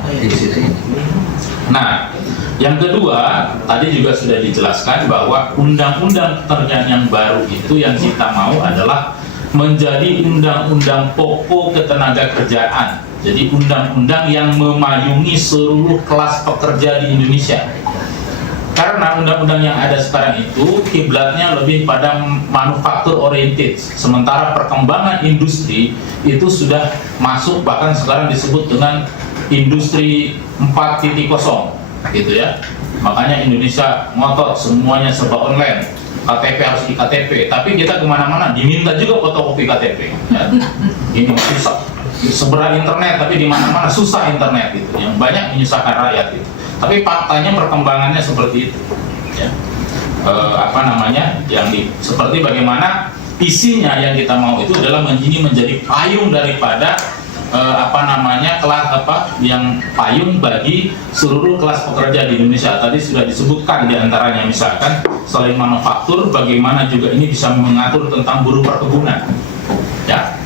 Nah, yang kedua tadi juga sudah dijelaskan bahwa undang-undang ketenagakerjaan yang baru itu yang kita mau adalah menjadi undang-undang pokok ketenagakerjaan. Jadi undang-undang yang memayungi seluruh kelas pekerja di Indonesia. Karena undang-undang yang ada sekarang itu kiblatnya lebih pada manufaktur oriented, sementara perkembangan industri itu sudah masuk, bahkan sekarang disebut dengan industri 4.0 gitu ya. Makanya Indonesia ngotot semuanya serba online, KTP harus iktp, tapi kita kemana-mana diminta juga fotokopi KTP ya. Ini susah, seberang internet tapi di mana-mana susah internet gitu, yang banyak menyusahkan rakyat gitu. Tapi faktanya perkembangannya seperti itu ya. Seperti bagaimana isinya yang kita mau itu adalah menjadi payung daripada yang payung bagi seluruh kelas pekerja di Indonesia. Tadi sudah disebutkan diantaranya misalkan selain manufaktur, bagaimana juga ini bisa mengatur tentang buruh perkebunan, ya.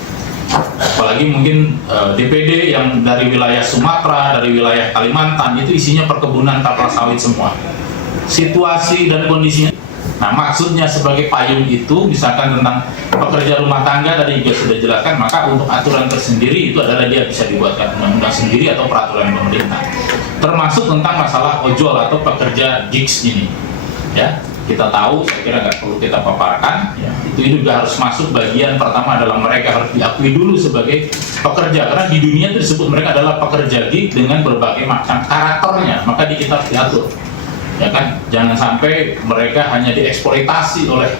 Apalagi mungkin DPD yang dari wilayah Sumatera, dari wilayah Kalimantan itu isinya perkebunan kelapa sawit semua. Situasi dan kondisinya. Nah, maksudnya sebagai payung itu misalkan tentang pekerja rumah tangga tadi juga sudah jelaskan, maka untuk aturan tersendiri itu adalah dia bisa dibuatkan undang-undang sendiri atau peraturan pemerintah. Termasuk tentang masalah ojol atau pekerja gigs ini. Ya, kita tahu, saya kira nggak perlu kita paparkan, ya, itu juga harus masuk bagian pertama adalah mereka harus diakui dulu sebagai pekerja, karena di dunia itu disebut mereka adalah pekerja gig dengan berbagai macam karakternya, maka di kita harus diatur. Ya kan, jangan sampai mereka hanya dieksploitasi oleh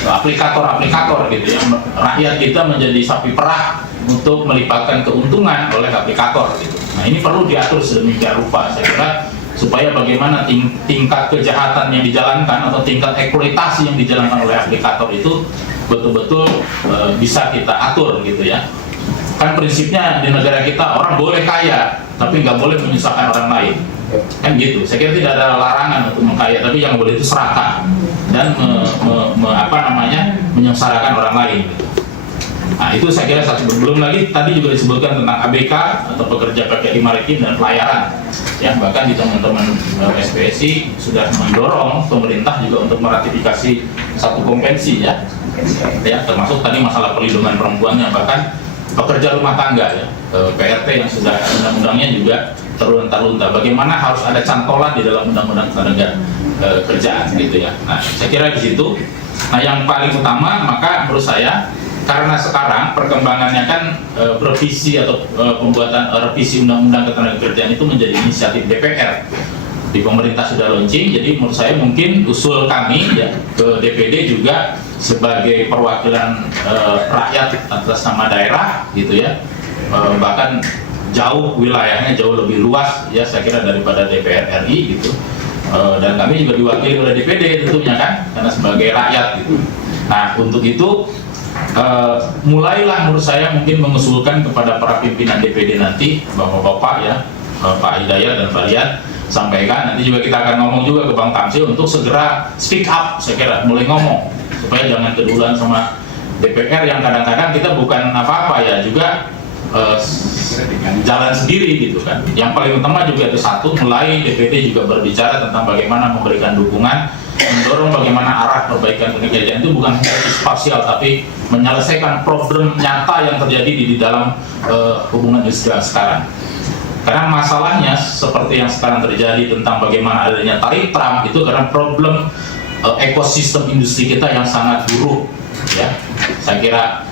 aplikator-aplikator gitu ya. Rakyat kita menjadi sapi perah untuk melipatkan keuntungan oleh aplikator gitu. Nah, ini perlu diatur sedemikian rupa, saya kira, supaya bagaimana tingkat kejahatan yang dijalankan atau tingkat eksploitasi yang dijalankan oleh aplikator itu betul-betul bisa kita atur gitu ya. Kan prinsipnya di negara kita orang boleh kaya tapi nggak boleh menyusahkan orang lain, kan gitu. Saya kira tidak ada larangan untuk mengkaya, tapi yang boleh itu serakah dan menyengsarakan orang lain gitu. Nah, itu saya kira satu. Belum lagi tadi juga disebutkan tentang ABK atau pekerja PKI maritim dan pelayaran, ya. Bahkan di teman-teman SPSI sudah mendorong pemerintah juga untuk meratifikasi satu konvensi, ya, termasuk tadi masalah perlindungan perempuannya, bahkan pekerja rumah tangga, ya, PRT yang sudah undang-undangnya juga terlunta-lunta. Bagaimana harus ada cantolan di dalam undang-undang tenaga kerjaan gitu ya. Nah, saya kira di situ. Nah, yang paling utama maka menurut saya, karena sekarang perkembangannya kan revisi atau pembuatan revisi undang-undang ketenagakerjaan itu menjadi inisiatif DPR. Di pemerintah sudah launching, jadi menurut saya mungkin usul kami ya ke DPD juga sebagai perwakilan rakyat atas nama daerah gitu ya, bahkan jauh wilayahnya jauh lebih luas ya saya kira daripada DPR RI gitu, dan kami juga diwakili oleh DPD tentunya kan, karena sebagai rakyat gitu. Nah, untuk itu mulailah menurut saya mungkin mengusulkan kepada para pimpinan DPD nanti, bapak-bapak ya, Pak Hidayat dan Pak Liat, sampaikan, nanti juga kita akan ngomong juga ke Bang Tamsil untuk segera speak up, saya kira, mulai ngomong, supaya jangan keduluan sama DPR yang kadang-kadang kita bukan apa-apa ya, juga jalan sendiri gitu kan. Yang paling utama juga itu satu, mulai DPD juga berbicara tentang bagaimana memberikan dukungan, mendorong bagaimana arah perbaikan pekerjaan itu bukan hanya parsial, tapi menyelesaikan problem nyata yang terjadi di dalam hubungan industrial sekarang. Karena masalahnya seperti yang sekarang terjadi tentang bagaimana adanya tarif Trump itu karena problem ekosistem industri kita yang sangat buruk ya. Saya kira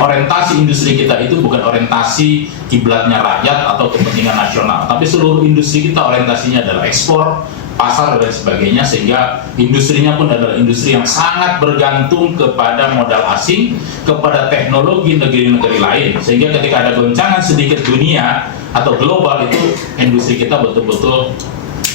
orientasi industri kita itu bukan orientasi kiblatnya rakyat atau kepentingan nasional, tapi seluruh industri kita orientasinya adalah ekspor, pasar dan sebagainya, sehingga industrinya pun adalah industri yang sangat bergantung kepada modal asing, kepada teknologi negeri-negeri lain, sehingga ketika ada goncangan sedikit dunia atau global itu industri kita betul-betul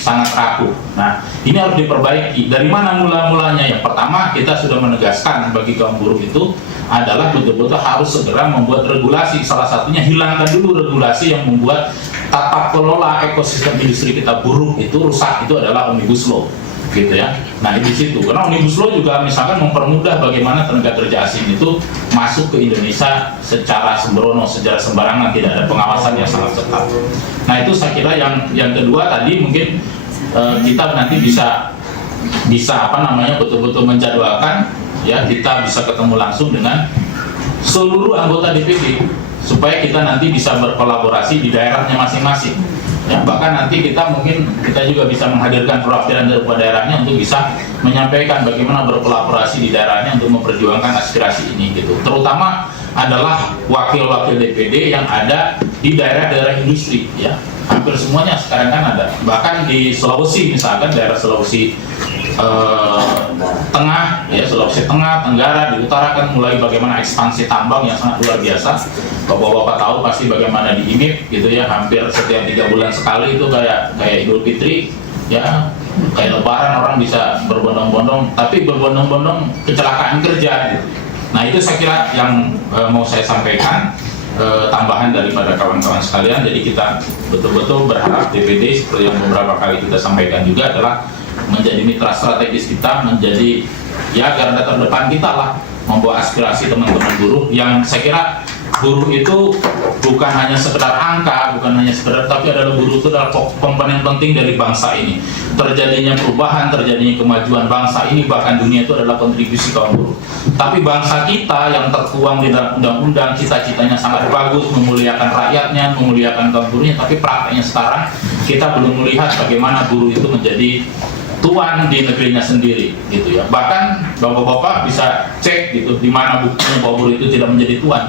sangat rapuh. Nah, ini harus diperbaiki. Dari mana mula-mulanya? Yang pertama, kita sudah menegaskan bagi kaum buruh itu adalah betul-betul harus segera membuat regulasi. Salah satunya hilangkan dulu regulasi yang membuat tata kelola ekosistem industri kita buruk itu rusak, itu adalah Omnibus Law gitu ya. Nah, di situ karena Omnibus Law juga misalkan mempermudah bagaimana tenaga kerja asing itu masuk ke Indonesia secara sembrono, secara sembarangan, tidak ada pengawasan yang sangat ketat. Nah, itu saya kira yang kedua tadi mungkin kita nanti bisa betul-betul menjadwalkan ya, kita bisa ketemu langsung dengan seluruh anggota DPD supaya kita nanti bisa berkolaborasi di daerahnya masing-masing ya. Bahkan nanti kita juga bisa menghadirkan perwakilan dari daerahnya untuk bisa menyampaikan bagaimana berkolaborasi di daerahnya untuk memperjuangkan aspirasi ini gitu. Terutama adalah wakil-wakil DPD yang ada di daerah-daerah industri ya. Hampir semuanya sekarang kan ada. Bahkan di Sulawesi misalkan, daerah Sulawesi Tengah, ya, Sulawesi Tengah, Tenggara, di utara kan mulai bagaimana ekspansi tambang yang sangat luar biasa. Bapak-bapak tahu pasti bagaimana di IMIP gitu ya, hampir setiap 3 bulan sekali itu kayak Idul Fitri ya, kayak Lebaran orang bisa berbondong-bondong, tapi berbondong-bondong kecelakaan kerja gitu. Nah itu saya kira yang mau saya sampaikan, tambahan daripada kawan-kawan sekalian. Jadi kita betul-betul berharap DPD seperti yang beberapa kali kita sampaikan juga adalah menjadi mitra strategis kita, menjadi ya garda terdepan kita lah, membawa aspirasi teman-teman buruh yang saya kira buruh itu bukan hanya sekedar angka, bukan hanya sekedar, tapi adalah buruh itu adalah komponen penting dari bangsa ini. Terjadinya perubahan, terjadinya kemajuan bangsa ini, bahkan dunia itu adalah kontribusi kaum buruh. Tapi bangsa kita yang tertuang di dalam undang-undang, cita-citanya sangat bagus, memuliakan rakyatnya, memuliakan kaum buruhnya, tapi prakteknya sekarang kita belum melihat bagaimana buruh itu menjadi tuan di negerinya sendiri, gitu ya. Bahkan bapak-bapak bisa cek gitu, di mana buktinya bahwa buruh itu tidak menjadi tuan.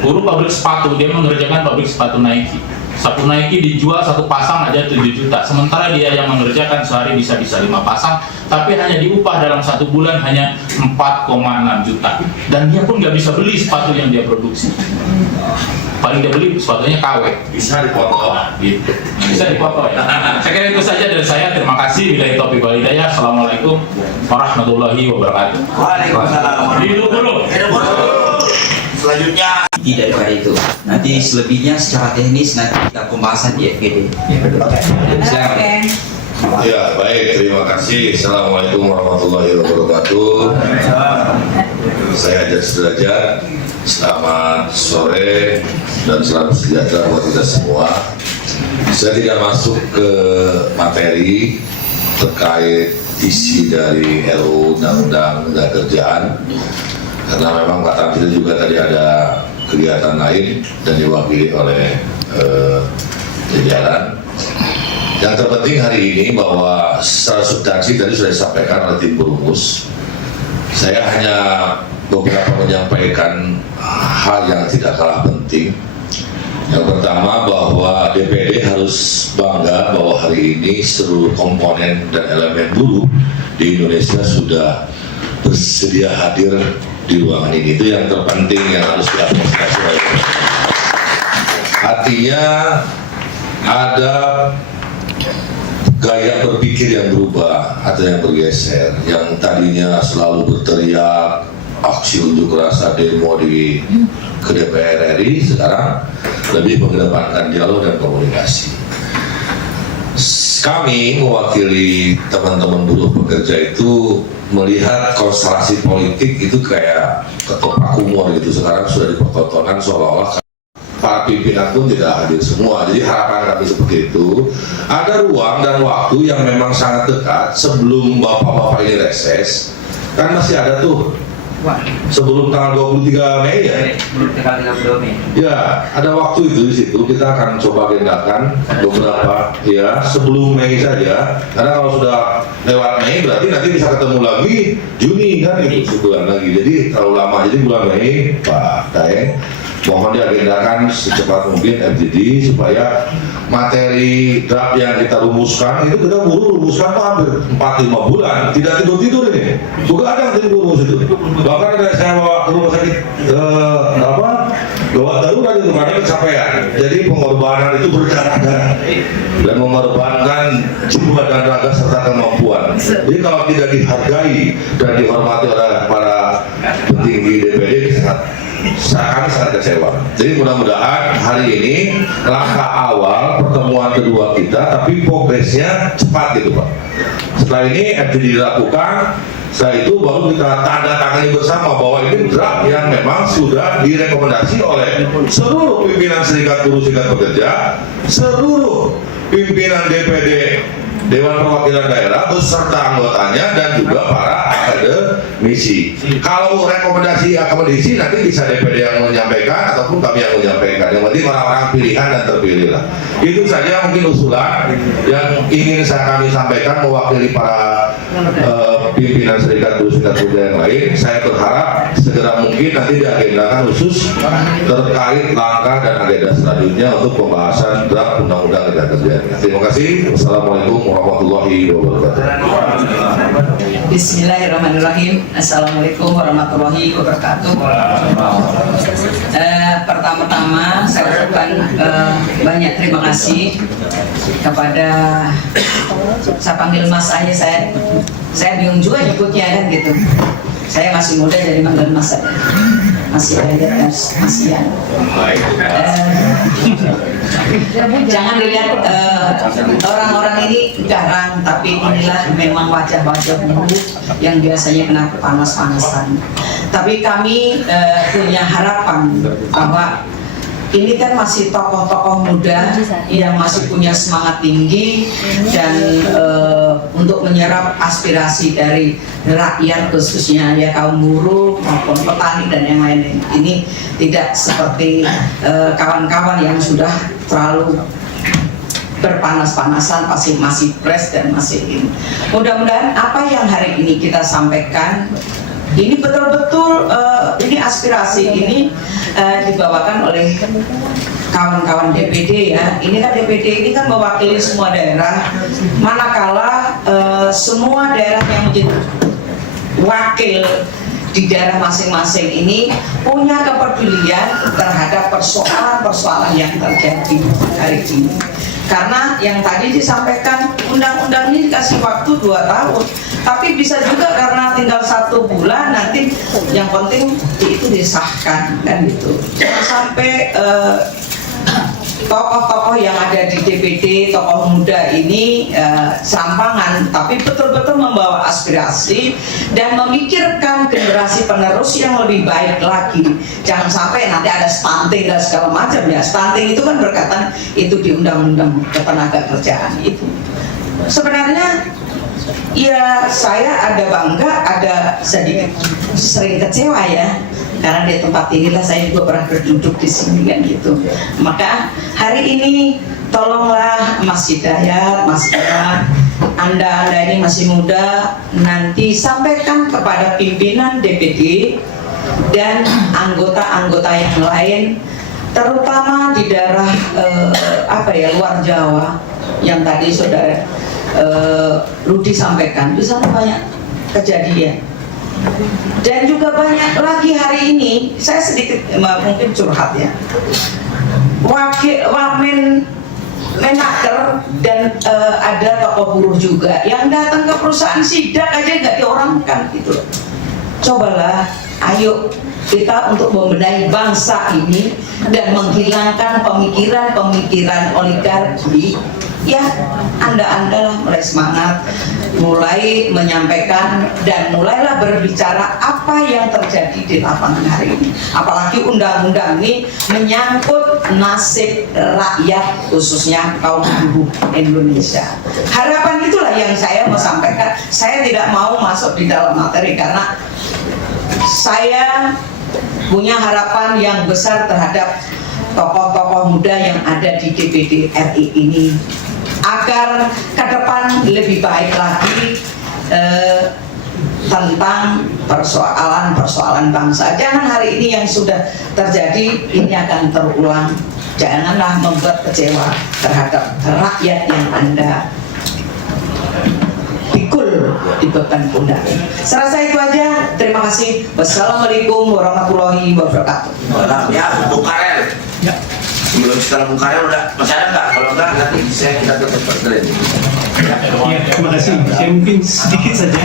Buruh pabrik sepatu, dia mengerjakan pabrik sepatu Nike. Sepatu Nike dijual satu pasang aja 7 juta. Sementara dia yang mengerjakan sehari bisa 5 pasang, tapi hanya diupah dalam 1 bulan hanya 4,6 juta. Dan dia pun nggak bisa beli sepatu yang dia produksi. Paling dia beli sepatunya KW. Bisa dipoto, gitu. Bisa dipoto ya. Saya kira itu saja dari saya. Terima kasih. Billahi taufiq wal hidayah. Assalamualaikum warahmatullahi wabarakatuh. Waalaikumsalam. Hidup buruh. Selanjutnya tidak daripada itu. Nanti selebihnya secara teknis nanti kita pembahasan di FGD. Silakan. Ya, baik, terima kasih. Assalamualaikum warahmatullahi wabarakatuh. Saya Hajar Sudrajat. Selamat sore dan selamat sejahtera buat kita semua. Saya tidak masuk ke materi terkait isi dari RUU Undang-Undang Tenaga Kerjaan, karena memang Pak Tamzil juga tadi ada kegiatan lain dan diwakili oleh jajaran. Yang terpenting hari ini bahwa secara substansi tadi sudah disampaikan oleh tim perumus. Saya hanya beberapa menyampaikan hal yang tidak kalah penting. Yang pertama bahwa DPD harus bangga bahwa hari ini seluruh komponen dan elemen buruh di Indonesia sudah bersedia hadir di ruangan ini. Itu yang terpenting yang harus diapresiasi oleh pemerintah. Artinya ada gaya berpikir yang berubah atau yang bergeser, yang tadinya selalu berteriak aksi unjuk rasa demo ke DPR RI, sekarang lebih mengedepankan dialog dan komunikasi. Kami mewakili teman-teman buruh pekerja itu melihat konstelasi politik itu kayak ketoprak umur gitu. Sekarang sudah dipertontonkan seolah-olah para pimpinan pun tidak hadir semua. Jadi harapan kami seperti itu. Ada ruang dan waktu yang memang sangat dekat sebelum bapak-bapak ini reses. Kan masih ada tuh sebelum tanggal 23 Mei ya. Belum tanggal 32 Mei. Ya, ada waktu itu di situ. Kita akan coba agendakan beberapa ya sebelum Mei saja. Karena kalau sudah lewat Mei berarti nanti bisa ketemu lagi Juni kan itu sebulan lagi. Jadi terlalu lama. Jadi bulan Mei Pak Daeng mohon diagendakan secepat mungkin FGD supaya materi draft yang kita rumuskan itu kita rumuskan hampir 4-5 bulan, tidak tidur ini. Juga ada yang tidur rumus itu. Bahkan ada saya bawa ke rumah sakit gawat darurat itu karena kecapean. Jadi pengorbanan itu berdarah-darah dan mengorbankan jiwa dan raga serta kemampuan. Jadi kalau tidak dihargai dan dihormati oleh para petinggi DPD kami sangat kecewa. Jadi mudah-mudahan hari ini langkah awal pertemuan kedua kita, tapi progresnya cepat gitu Pak. Setelah ini FGD dilakukan, setelah itu baru kita tanda tangani bersama bahwa ini draft yang memang sudah direkomendasi oleh seluruh pimpinan serikat buruh serikat pekerja, seluruh pimpinan DPD Dewan Perwakilan Daerah beserta anggotanya dan juga para akademisi. Kalau rekomendasi akademisi nanti bisa DPD yang menyampaikan ataupun kami yang menyampaikan. Yang penting orang-orang pilihan dan terpilih lah. Itu saja mungkin usulan yang ingin kami sampaikan mewakili para pimpinan serikat buruh serikat pekerja yang lain. Saya berharap segera mungkin nanti diagendakan khusus terkait langkah dan agenda selanjutnya untuk pembahasan draft undang-undang tenaga kerja. Terima kasih. Wassalamualaikum warahmatullahi wabarakatuh. Bismillahirrahmanirrahim. Assalamualaikum warahmatullahi wabarakatuh. Pertama-tama saya ucapkan banyak terima kasih kepada saya panggil Mas aja, saya bingung juga nyebutnya kan gitu. Saya masih muda jadi manggil Mas saja. Masih ada masih ya. Jangan dilihat orang-orang ini garang, tapi inilah memang wajah-wajah buruh yang biasanya kena panas-panasan. Tapi kami punya harapan bahwa ini kan masih tokoh-tokoh muda yang masih punya semangat tinggi dan untuk menyerap aspirasi dari rakyat, khususnya ya kaum buruh maupun petani dan yang lain. Ini tidak seperti kawan-kawan yang sudah terlalu berpanas-panasan, masih press dan masih ini. Mudah-mudahan apa yang hari ini kita sampaikan ini betul-betul ini aspirasi ini dibawakan oleh kawan-kawan DPD ya. Ini kan DPD ini kan mewakili semua daerah. Manakala semua daerah yang menjadi wakil di daerah masing-masing ini punya kepedulian terhadap persoalan-persoalan yang terjadi hari ini. Karena yang tadi disampaikan undang-undang ini dikasih waktu 2 tahun, tapi bisa juga karena tinggal 1 bulan nanti yang penting itu disahkan kan gitu. Jangan sampai tokoh-tokoh yang ada di DPD, tokoh muda ini serampangan, tapi betul-betul membawa aspirasi dan memikirkan generasi penerus yang lebih baik lagi. Jangan sampai nanti ada stunting dan segala macam ya. Stunting itu kan berkaitan itu di undang-undang ketenagakerjaan itu. Sebenarnya ya saya ada bangga, ada sedikit sering kecewa ya. Karena di tempat inilah saya juga pernah berduduk di sini kan gitu. Maka hari ini tolonglah Mas Hidayat, Mas Ira, Anda ini masih muda, nanti sampaikan kepada pimpinan DPD dan anggota-anggota yang lain, terutama di daerah luar Jawa yang tadi saudara Rudi sampaikan, di sana banyak kejadian. Dan juga banyak lagi hari ini, saya sedikit mungkin curhat ya, Wamen Menaker dan ada tokoh buruh juga yang datang ke perusahaan sidak aja nggak diorangkan gitu loh. Cobalah, ayo kita untuk membenahi bangsa ini dan menghilangkan pemikiran-pemikiran oligarki. Ya, Anda lah mulai semangat, mulai menyampaikan dan mulailah berbicara apa yang terjadi di lapangan hari ini. Apalagi undang-undang ini menyangkut nasib rakyat, khususnya kaum buruh Indonesia. Harapan itulah yang saya mau sampaikan. Saya tidak mau masuk di dalam materi karena saya punya harapan yang besar terhadap tokoh-tokoh muda yang ada di DPD RI ini, agar ke depan lebih baik lagi tentang persoalan-persoalan bangsa. Jangan hari ini yang sudah terjadi ini akan terulang. Janganlah membuat kecewa terhadap rakyat yang Anda pikul di beban pundak. Serasa itu aja. Terima kasih. Wassalamualaikum warahmatullahi wabarakatuh. Ya, Bung Karel. Ya. Sebelum setelah Bung Karel udah masih ada nggak? Kalau enggak nanti kita tutup pertemuan. Ya, terima kasih. Saya mungkin sedikit saja.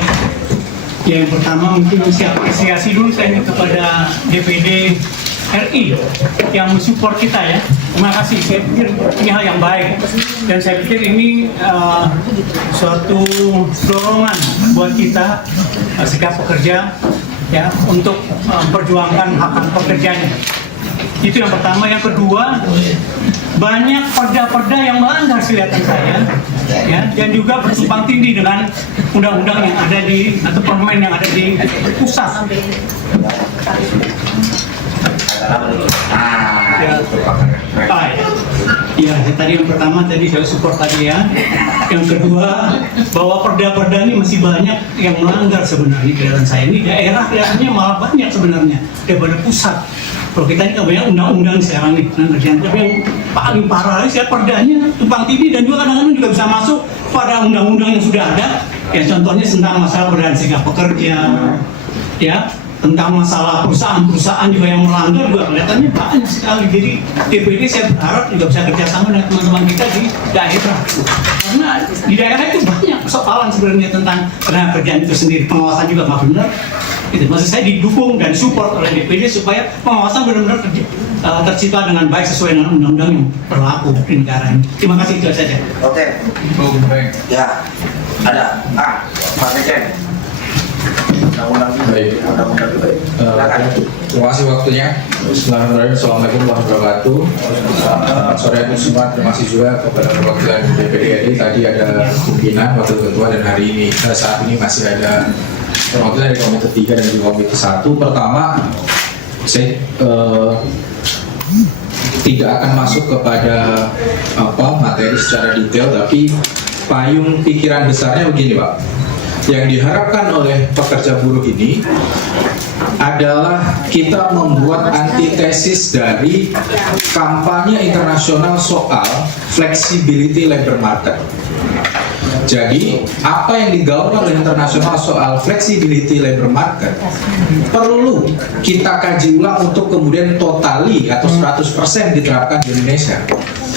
Ya, yang pertama mungkin saya apresiasi dulu saya kepada DPD RI yang mensupport kita ya. Terima kasih. Saya pikir ini hal yang baik dan saya pikir ini suatu dorongan buat kita sikap pekerja ya untuk memperjuangkan hak-hak pekerjanya. Itu yang pertama. Yang kedua, banyak perda-perda yang melanggar kelihatan saya ya, dan juga bertumpang tindih dengan undang-undang yang ada di atau permen yang ada di pusat. Ya, tadi yang pertama tadi saya support tadi ya. Yang kedua, bahwa perda-perda ini masih banyak yang melanggar sebenarnya. Kelihatan saya ini daerah kelihatannya malah banyak sebenarnya daripada pusat. Kalau kita ini kan banyak undang-undang sekarang nih, tapi yang paling parah saya perdanya tumpang tindih dan juga kadang-kadang juga bisa masuk pada undang-undang yang sudah ada. Ya contohnya tentang masalah perbedaan sikap pekerja, ya tentang masalah perusahaan-perusahaan juga yang melanggar juga kelihatannya banyak sekali. Jadi DPD saya berharap juga bisa kerjasama dengan teman-teman kita di daerah, karena di daerah itu banyak persoalan sebenarnya tentang tenaga kerjaan itu sendiri. Pengawasan juga nggak benar, Gitu. Maksud saya didukung dan support oleh DPD supaya pengawasan benar-benar tercipta dengan baik sesuai dengan undang-undang yang berlaku di negara ini. Terima kasih, itu saja. Oke. Ya, ada. Pak Sekjen. Baik. Terima kasih waktunya. Bismillahirrahmanirrahim. Assalamualaikum warahmatullahi wabarakatuh. Selamat sore semua. Terima kasih juga kepada perwakilan DPD RI. Tadi ada pimpinan, wakil ketua, dan hari ini saat ini masih ada perwakilan dari Komite 3 dan juga Komite 1. Pertama, saya tidak akan masuk kepada materi secara detail, tapi payung pikiran besarnya begini, Pak. Yang diharapkan oleh pekerja buruh ini adalah kita membuat antitesis dari kampanye internasional soal flexibility labor market. Jadi, apa yang digaungkan oleh internasional soal flexibility labor market perlu kita kaji ulang untuk kemudian totali atau 100% diterapkan di Indonesia.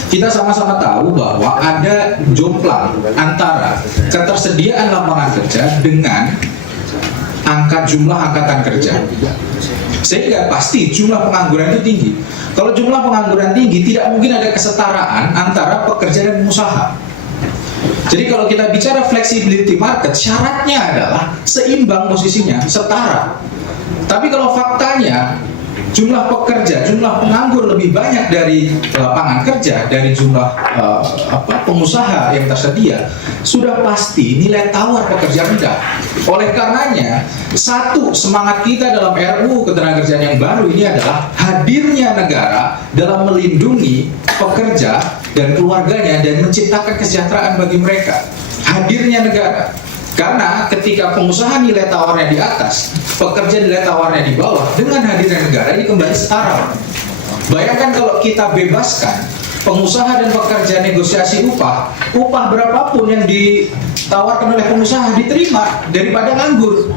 Kita sama-sama tahu bahwa ada jomplang antara ketersediaan lapangan kerja dengan jumlah angkatan kerja. Sehingga pasti jumlah pengangguran itu tinggi. Kalau jumlah pengangguran tinggi, tidak mungkin ada kesetaraan antara pekerja dan pengusaha. Jadi kalau kita bicara flexibility market, syaratnya adalah seimbang posisinya, setara. Tapi kalau faktanya jumlah pekerja, jumlah penganggur lebih banyak dari lapangan kerja, dari jumlah pengusaha yang tersedia, sudah pasti nilai tawar pekerja rendah. Oleh karenanya, satu semangat kita dalam RUU Ketenagakerjaan yang baru ini adalah hadirnya negara dalam melindungi pekerja dan keluarganya dan menciptakan kesejahteraan bagi mereka. Hadirnya negara. Karena ketika pengusaha nilai tawarnya di atas, pekerja nilai tawarnya di bawah, dengan hadirnya negara ini kembali setara. Bayangkan kalau kita bebaskan pengusaha dan pekerja negosiasi upah berapapun yang ditawarkan oleh pengusaha diterima daripada nganggur.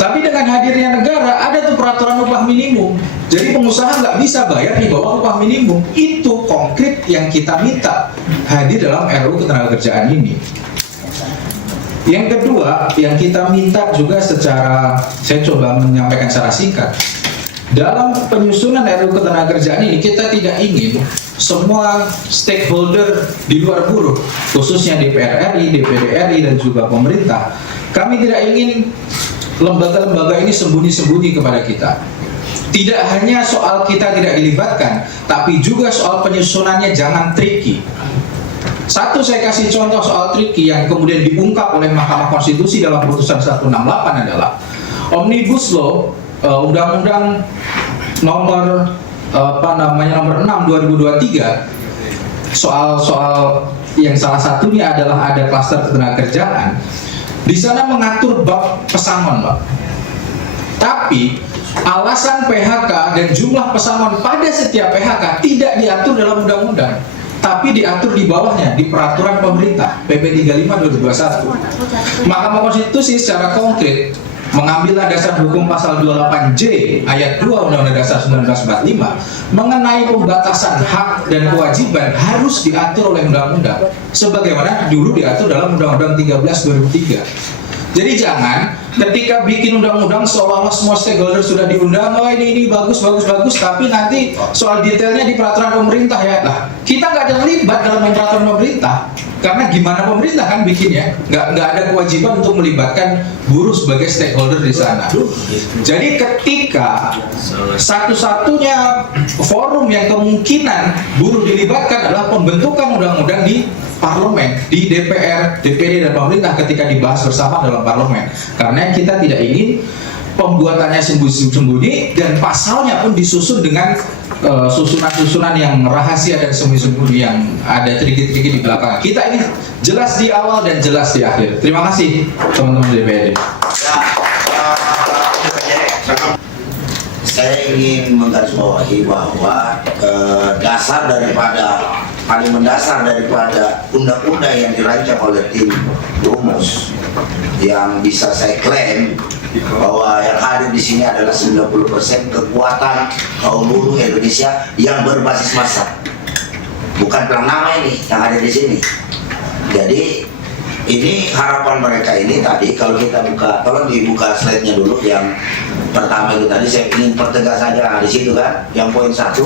Tapi dengan hadirnya negara ada tuh peraturan upah minimum. Jadi pengusaha nggak bisa bayar di bawah upah minimum. Itu konkret yang kita minta hadir dalam RUU Ketenagakerjaan ini. Yang kedua, yang kita minta juga saya coba menyampaikan secara singkat. Dalam penyusunan RUU Ketenagakerjaan ini, kita tidak ingin semua stakeholder di luar buruh, khususnya DPR RI, DPD RI, dan juga pemerintah, kami tidak ingin lembaga-lembaga ini sembunyi-sembunyi kepada kita. Tidak hanya soal kita tidak dilibatkan, tapi juga soal penyusunannya jangan tricky. Satu, saya kasih contoh soal tricky yang kemudian diungkap oleh Mahkamah Konstitusi dalam putusan 168 adalah Omnibus Law, Undang-Undang nomor 6 2023, soal yang salah satunya adalah ada klaster ketenagakerjaan. Di sana mengatur bab pesangon, Pak. Tapi alasan PHK dan jumlah pesangon pada setiap PHK tidak diatur dalam undang-undang, tapi diatur di bawahnya di peraturan pemerintah PP 35/2021. Mahkamah Konstitusi secara konkret mengambil dasar hukum pasal 28J ayat 2 Undang-Undang Dasar 1945 mengenai pembatasan hak dan kewajiban harus diatur oleh undang-undang sebagaimana dulu diatur dalam Undang-Undang 13/2003. Jadi jangan ketika bikin undang-undang seolah-olah semua stakeholder sudah diundang, oh ini bagus, tapi nanti soal detailnya di peraturan pemerintah ya. Lah, kita nggak ada terlibat dalam peraturan pemerintah, karena gimana pemerintah kan bikinnya, nggak ada kewajiban untuk melibatkan buruh sebagai stakeholder di sana. Jadi ketika satu-satunya forum yang kemungkinan buruh dilibatkan adalah pembentukan undang-undang di parlemen, di DPR, DPD, dan pemerintah ketika dibahas bersama dalam parlemen. Karena kita tidak ingin pembuatannya sembunyi-sembunyi dan pasalnya pun disusun dengan susunan-susunan yang rahasia dan sembunyi-sembunyi yang ada triki-triki di belakang. Kita ini jelas di awal dan jelas di akhir. Terima kasih teman-teman DPD. Saya ingin menggarisbawahi bahwa paling mendasar daripada undang-undang yang dirancang oleh tim rumus yang bisa saya klaim bahwa yang hadir di sini adalah 90% kekuatan kaum buruh Indonesia yang berbasis massa. Bukan pelang nama ini yang ada di sini. Jadi ini harapan mereka ini tadi kalau kita buka, tolong dibuka slide-nya dulu yang pertama itu tadi saya ingin pertegas saja di situ kan, yang poin 1,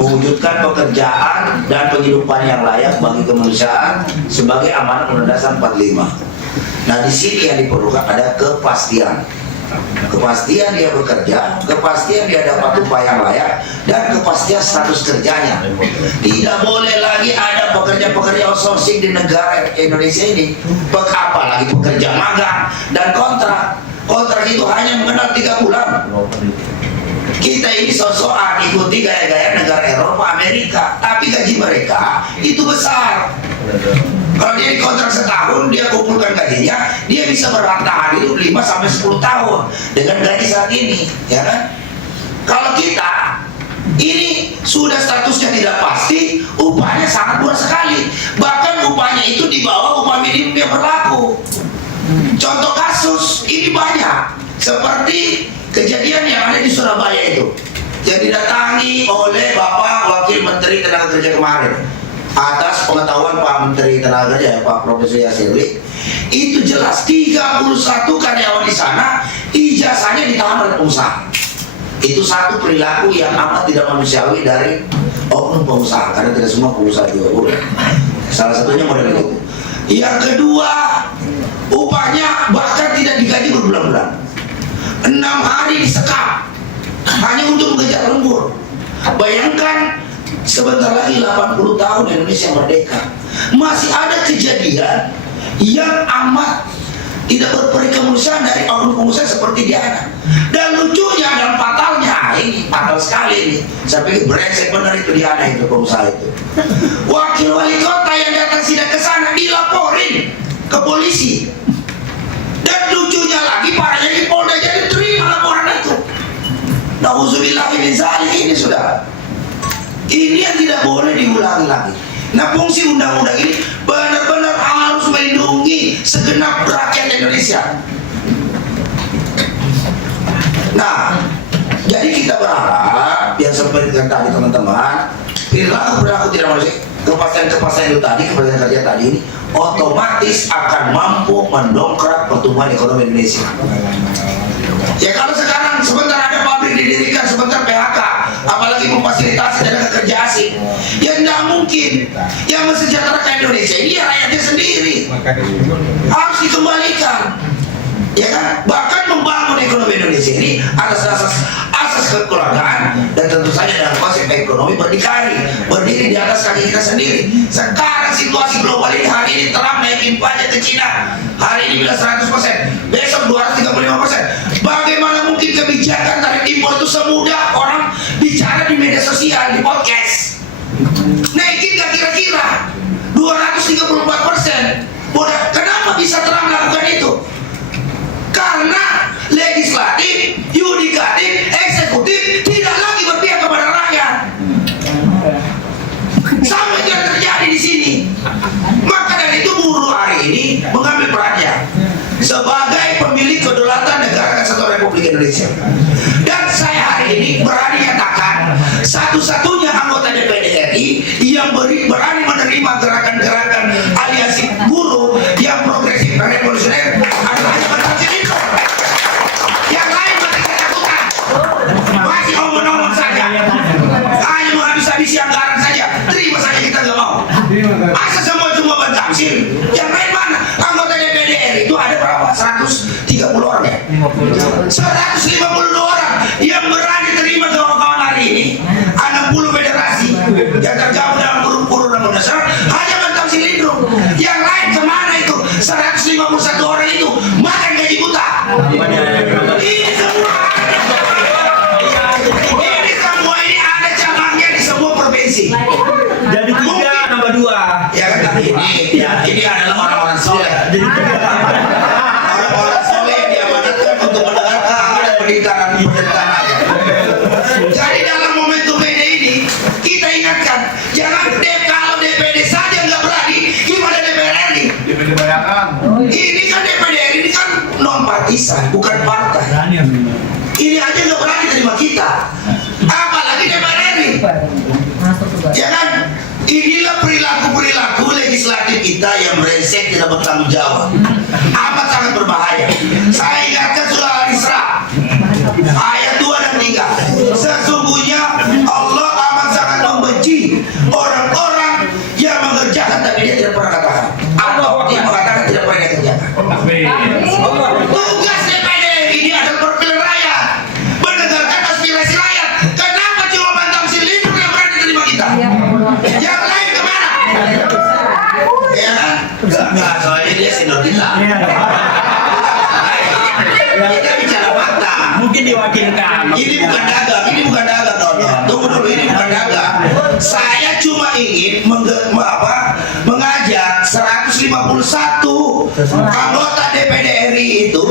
mewujudkan pekerjaan dan penghidupan yang layak bagi kemanusiaan sebagai amanat Undang-Undang Dasar 45. Nah di sini yang diperlukan ada kepastian. Kepastian dia bekerja, kepastian dia dapat upah yang layak, dan kepastian status kerjanya. Tidak boleh lagi ada pekerja-pekerja outsourcing di negara Indonesia ini, apalagi pekerja magang dan kontrak. Kontrak itu hanya mengenal 3 bulan. Kita ini sok-sokan ikuti gaya-gaya negara Eropa, Amerika, tapi gaji mereka itu besar. Kalau dia dikontrak setahun, dia kumpulkan gajinya, dia bisa bertahan hidup 5-10 tahun dengan gaji saat ini, ya kan? Kalau kita ini sudah statusnya tidak pasti, upahnya sangat murah sekali. Bahkan upahnya itu di bawah upah minimum yang berlaku. Contoh kasus ini banyak, seperti kejadian yang ada di Surabaya itu, yang didatangi oleh Bapak Wakil Menteri Tenaga Kerja kemarin. Atas pengetahuan Pak Menteri Tenaga Kerja, Pak Profesor Yasiri, itu jelas 31 karyawan di sana ijazahnya ditahan oleh pengusaha. Itu satu perilaku yang amat tidak manusiawi dari oknum pengusaha, karena tidak semua pengusaha juga boleh. Salah satunya model itu. Yang kedua, upahnya bahkan tidak digaji berbulan-bulan. 6 hari disekap hanya untuk mengejar lembur. Bayangkan, sebentar lagi 80 tahun Indonesia merdeka, masih ada kejadian yang amat tidak berperi kemanusiaan dari oknum pengusaha seperti Diana. Dan lucunya dan fatalnya, ini fatal sekali ini, saya pikir brengsek benar itu Diana itu, pengusaha itu. Wakil wali kota yang datang sidang ke sana dilaporin ke polisi. Dan lucunya lagi, parahnya di Polda jadi terima laporan itu. Nauzubillahi min dzalik, ini sudah. Ini yang tidak boleh diulangi lagi. Nah, fungsi undang-undang ini benar-benar harus melindungi segenap rakyat Indonesia. Nah, jadi kita berharap yang seperti yang tadi teman-teman, perilaku tidak manusia, kepastian itu tadi, kepastian kerja tadi ini otomatis akan mampu mendongkrak pertumbuhan ekonomi Indonesia. Ya kalau sekarang sebentar ada pabrik didirikan, sebentar PHK, apalagi memfasilitasi tenaga kerja asing, ya tidak mungkin. Yang mensejahterakan Indonesia ini ya rakyatnya sendiri, harus dikembalikan, ya kan? Bahkan membangun ekonomi Indonesia ini atas asas kekeluargaan, dan tentu saja dalam konsep ekonomi berdiri di atas kaki kita sendiri. Sekarang situasi global ini, hari ini Trump naikin pajak ke Cina, hari ini bilang 100%, besok 235%. Bagaimana mungkin kebijakan tarif impor itu semudah orang bicara di media sosial, di podcast? Naikin gak kira-kira 234%? Kenapa bisa Trump melakukan itu? Karena legislatif, yudikatif, eksekutif tidak lagi berpihak kepada rakyat. Sampai yang terjadi di sini. Maka dari itu buruh hari ini mengambil perannya sebagai pemilik kedaulatan negara Kesatuan Republik Indonesia. Dan saya hari ini berani nyatakan, satu-satunya anggota DPD RI yang berani menerima gerakan-gerakan aliansi buruh yang progresif dan revolusioner adalah Bapak Cilindo. Yang lain masih ketakutan, masih omong-omong saja, hanya menghabis-habisi anggaran saja. Terima saja, kita nggak mau. Masa semua cuma bertamsil? Yang lain mana? Anggota DPD RI itu ada berapa? 130 orang ya? 152 orang yang berani terima kawan-kawan hari ini. 60 federasi yang tergabung dalam grup-grup dan dasar hanya bertamsil Cilindo. Yang lain kemana itu? 151 orang itu makan gaji buta. Ini semua ini ada cabangnya di semua provinsi. Jadi 3 tambah 2. Ya kan, ini adalah orang-orang soleh. Orang-orang soleh yang diamanatkan untuk mendengarkan ada penderitaan rakyat. Jadi dalam momentum PD ini kita ingatkan, jangan kalau DPD saja nggak berani, gimana DPR RI? Ini kan DPD RI ini kan non partisan, bukan partai. Ini aja nggak berani terima kita, apalagi DPR RI. Ya kan? Inilah perilaku legislatif kita yang brengsek tidak bertanggung jawab. Amat sangat berbahaya. Saya ingatkan surah Al-Isra ayat 2 dan 3. Sesungguhnya Allah amat sangat membenci orang-orang yang mengerjakan tapi dia tidak pernah katakan, atau dia mengatakan tidak pernah dia kerjakan. Tugas DPD ini adalah perwakilan rakyat, mendengarkan aspirasi rakyat. Kenapa cuma Bantang Silinder yang berani terima kita? Yang lain kemana? Ya kan? Enggak, soalnya dia senior kita. Kita bicara fakta. Mungkin diwakilkan. Ini bukan dagang, Tunggu dulu, ini bukan dagang. Saya cuma ingin mengajak 151 anggota DPD RI itu,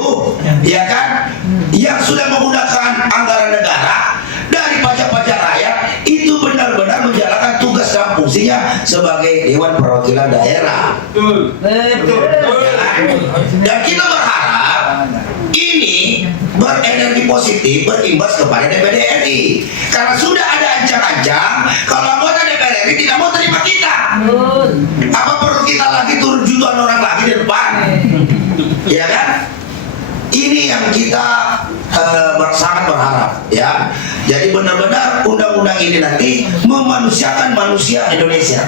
ya kan, yang sudah menggunakan anggaran negara dari pajak-pajak rakyat itu benar-benar menjalankan tugas dan fungsinya sebagai Dewan Perwakilan Daerah. Betul. Dan kita berharap ini berenergi positif berimbas kepada DPD RI, karena sudah ada ancang-ancang kalau anggota DPD RI tidak mau terima kita. Apa perlu kita lagi turun jutaan orang lagi di depan? Ya kan? Ini yang kita sangat berharap, ya. Jadi benar-benar undang-undang ini nanti memanusiakan manusia Indonesia.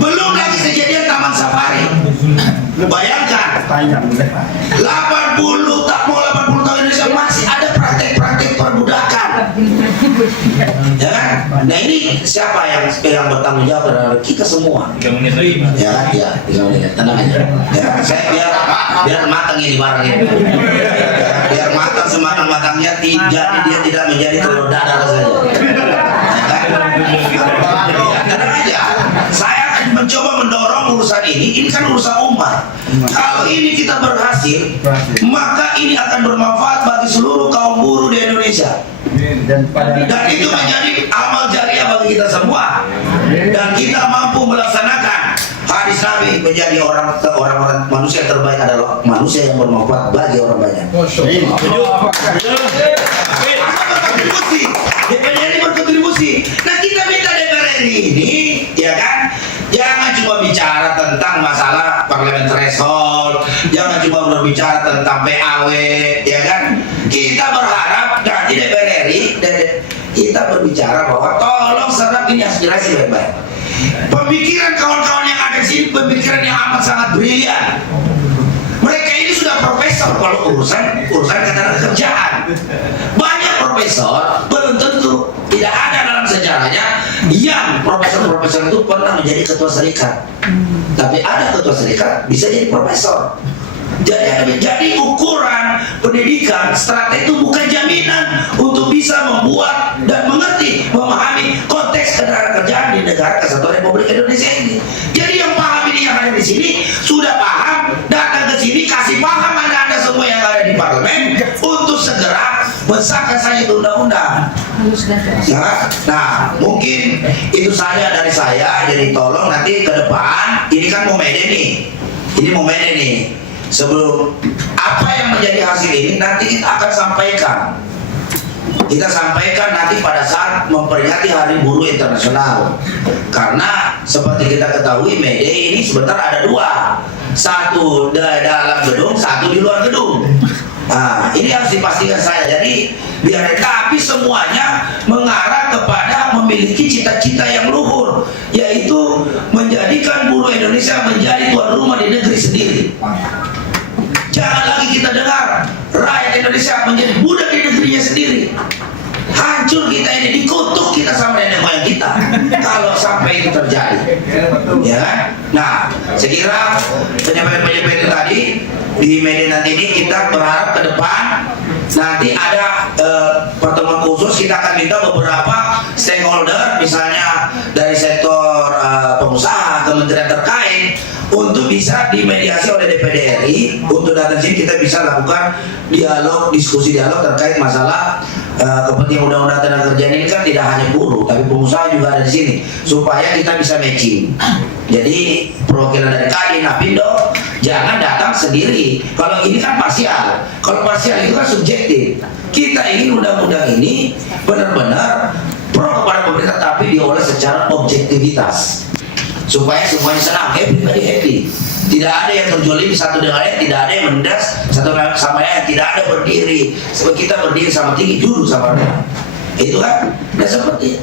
Belum lagi kejadian Taman Safari. Bayangkan 80 tahun Indonesia masih ada praktek-praktek perbudakan. Ya kan? Nah ini siapa yang bertanggung jawab terhadap kita semua? Ya kan? Ya, tenang aja. Ya, saya biar matang ini barang ini. Biar matang sematang-matangnya, jadi dia tidak menjadi telur dadar saja. Ya kan? Tenang aja. Saya akan mencoba mendorong urusan ini kan urusan umat. Kalau ini kita berhasil, maka ini akan bermanfaat bagi seluruh kaum buruh di Indonesia. Dan itu menjadi amal jariah bagi kita semua. Dan kita mampu melaksanakan hadis Nabi, menjadi orang-orang manusia terbaik adalah manusia yang bermanfaat bagi orang banyak. DPR ini berkontribusi. Nah kita minta DPR ini, ya kan, jangan cuma bicara tentang masalah parlemen threshold, jangan cuma berbicara tentang PAW, ya kan. Kita berharap nanti DPR RI kita berbicara bahwa tolong serap ini aspirasi baik-baik. Pemikiran kawan-kawan yang ada di sini pemikiran yang amat sangat brilian. Mereka ini sudah profesor kalau urusan ketenagakerjaan. Banyak profesor, belum tentu, tidak ada dalam sejarahnya yang profesor-profesor itu pernah menjadi ketua serikat. Tapi ada ketua serikat bisa jadi profesor. Jadi ukuran pendidikan strata itu bukan jaminan untuk bisa membuat dan mengerti, memahami konteks ketenagakerjaan di negara Kesatuan Republik Indonesia ini. Jadi yang paham ini yang ada di sini sudah paham, datang ke sini kasih paham anda semua yang ada di parlemen untuk segera mensahkan saja itu undang-undang. Nah, mungkin itu saja dari saya. Jadi tolong nanti ke depan, ini kan momen nih. Sebelum apa yang menjadi hasil ini nanti kita akan sampaikan. Kita sampaikan nanti pada saat memperingati Hari Buruh Internasional. Karena seperti kita ketahui May Day ini sebentar ada dua. Satu di dalam gedung, satu di luar gedung. Nah, ini harus dipastikan saya. Jadi biar tapi semuanya mengarah kepada memiliki cita-cita yang luhur, yaitu menjadikan buruh Indonesia menjadi tuan rumah di negeri sendiri. Jangan lagi kita dengar rakyat Indonesia menjadi budak di negerinya sendiri. Hancur kita ini, dikutuk kita sama nenek moyang kita kalau sampai itu terjadi. Ya kan? Nah, saya kira penyampaian tadi di media nanti ini kita berharap ke depan nanti ada pertemuan khusus. Kita akan minta beberapa stakeholder, misalnya dari sektor pengusaha, kementerian terkait, untuk bisa dimediasi oleh DPD RI untuk datang sini kita bisa lakukan diskusi dialog terkait masalah kepentingan undang-undang tenaga kerja ini kan tidak hanya buruh tapi pengusaha juga ada di sini supaya kita bisa matching. Jadi perwakilan dari Kadin, Apindo jangan datang sendiri. Kalau ini kan parsial. Kalau parsial itu kan subjektif. Kita ingin undang-undang ini benar-benar pro kepada pemerintah tapi diolah secara objektivitas. supaya semuanya senang, happy. Tidak ada yang terjolimi satu dengan lain, tidak ada yang menindas satu sama lain, tidak ada berdiri. Sebab kita berdiri sama tinggi, duduk sama rendah. Itu kan, dan seperti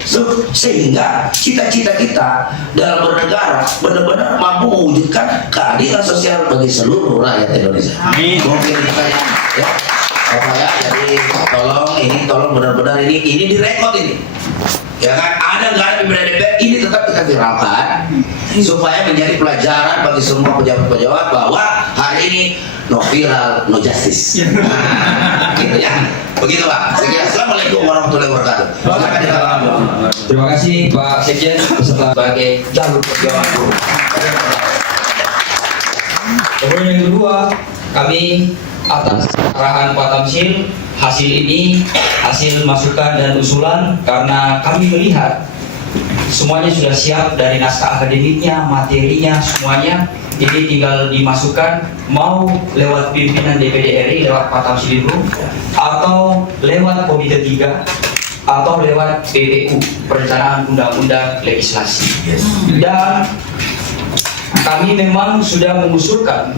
sehingga cita-cita kita dalam bernegara benar-benar mampu mewujudkan keadilan sosial bagi seluruh rakyat Indonesia. Mungkin ya, ya, jadi tolong benar-benar ini direkod ini. Ya kan, ada nggak ada pimpinan DPR ini tetap kita viralkan supaya menjadi pelajaran bagi semua pejabat-pejabat bahwa hari ini no viral, no justice. Nah, gitu ya. Begitu Pak. Assalamualaikum warahmatullahi wabarakatuh. Silakan dikatakan. Terima kasih Pak Sekjen beserta sebagai jalur perjuangan buruh. Kemudian yang kedua, kami atas arahan Pak Tamsil, hasil ini hasil masukan dan usulan karena kami melihat semuanya sudah siap dari naskah akademiknya, materinya, semuanya. Ini tinggal dimasukkan mau lewat pimpinan DPD RI, lewat Pak Tamsil atau lewat Komite 3 atau lewat PPU, Perencanaan Undang-Undang Legislasi. Dan kami memang sudah mengusulkan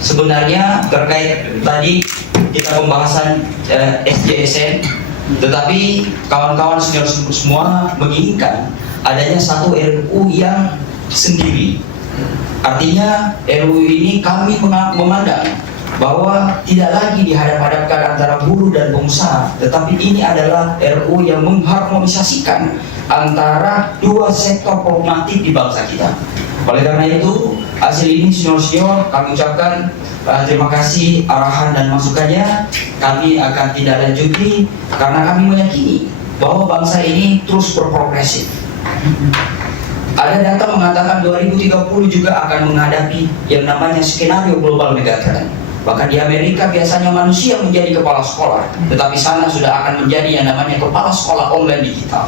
sebenarnya terkait tadi kita pembahasan SJSN, tetapi kawan-kawan senior semua menginginkan adanya satu RUU yang sendiri. Artinya RUU ini kami memandang bahwa tidak lagi dihadap-hadapkan antara buruh dan pengusaha, tetapi ini adalah RUU yang mengharmonisasikan antara dua sektor problematik di bangsa kita. Oleh karena itu, hasil ini senior-senior kami ucapkan terima kasih arahan dan masukannya. Kami akan tidak lanjuti karena kami meyakini bahwa bangsa ini terus berprogresif. Ada data mengatakan 2030 juga akan menghadapi yang namanya skenario global megatrend. Bahkan di Amerika biasanya manusia menjadi kepala sekolah, tetapi sana sudah akan menjadi yang namanya kepala sekolah online digital.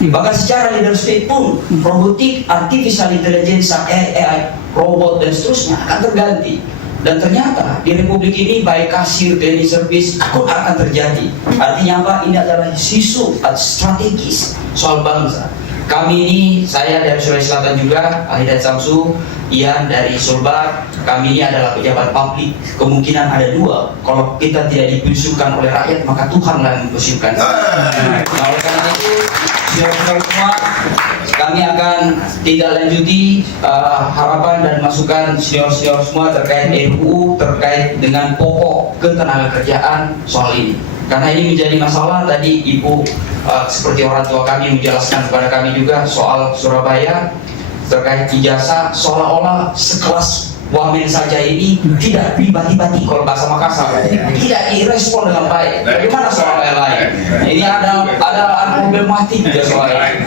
Bahkan secara leadership pun robotik, artificial intelligence, AI, robot dan seterusnya akan terganti. Dan ternyata di Republik ini baik kasir, daily service pun akan terjadi. Artinya apa? Ini adalah isu strategis soal bangsa. Kami ini, saya dari Sulawesi Selatan juga, Hidayat Samsu, Ian dari Sulbar. Kami ini adalah pejabat publik. Kemungkinan ada dua. Kalau kita tidak dipensiunkan oleh rakyat, maka Tuhanlah yang mempensiunkan. Nah, oleh karena itu, semua kami akan tidak lanjuti harapan dan masukan senior-senior semua terkait RUU, terkait dengan pokok ketenagakerjaan soal ini. Karena ini menjadi masalah, tadi Ibu seperti orang tua kami menjelaskan kepada kami juga soal Surabaya terkait ijazah, seolah-olah sekelas wamen saja ini tidak dibati-bati kalau bahasa Makassar, tidak direspon dengan baik. Bagaimana soal yang lain? Ini ada problematik juga soal ini.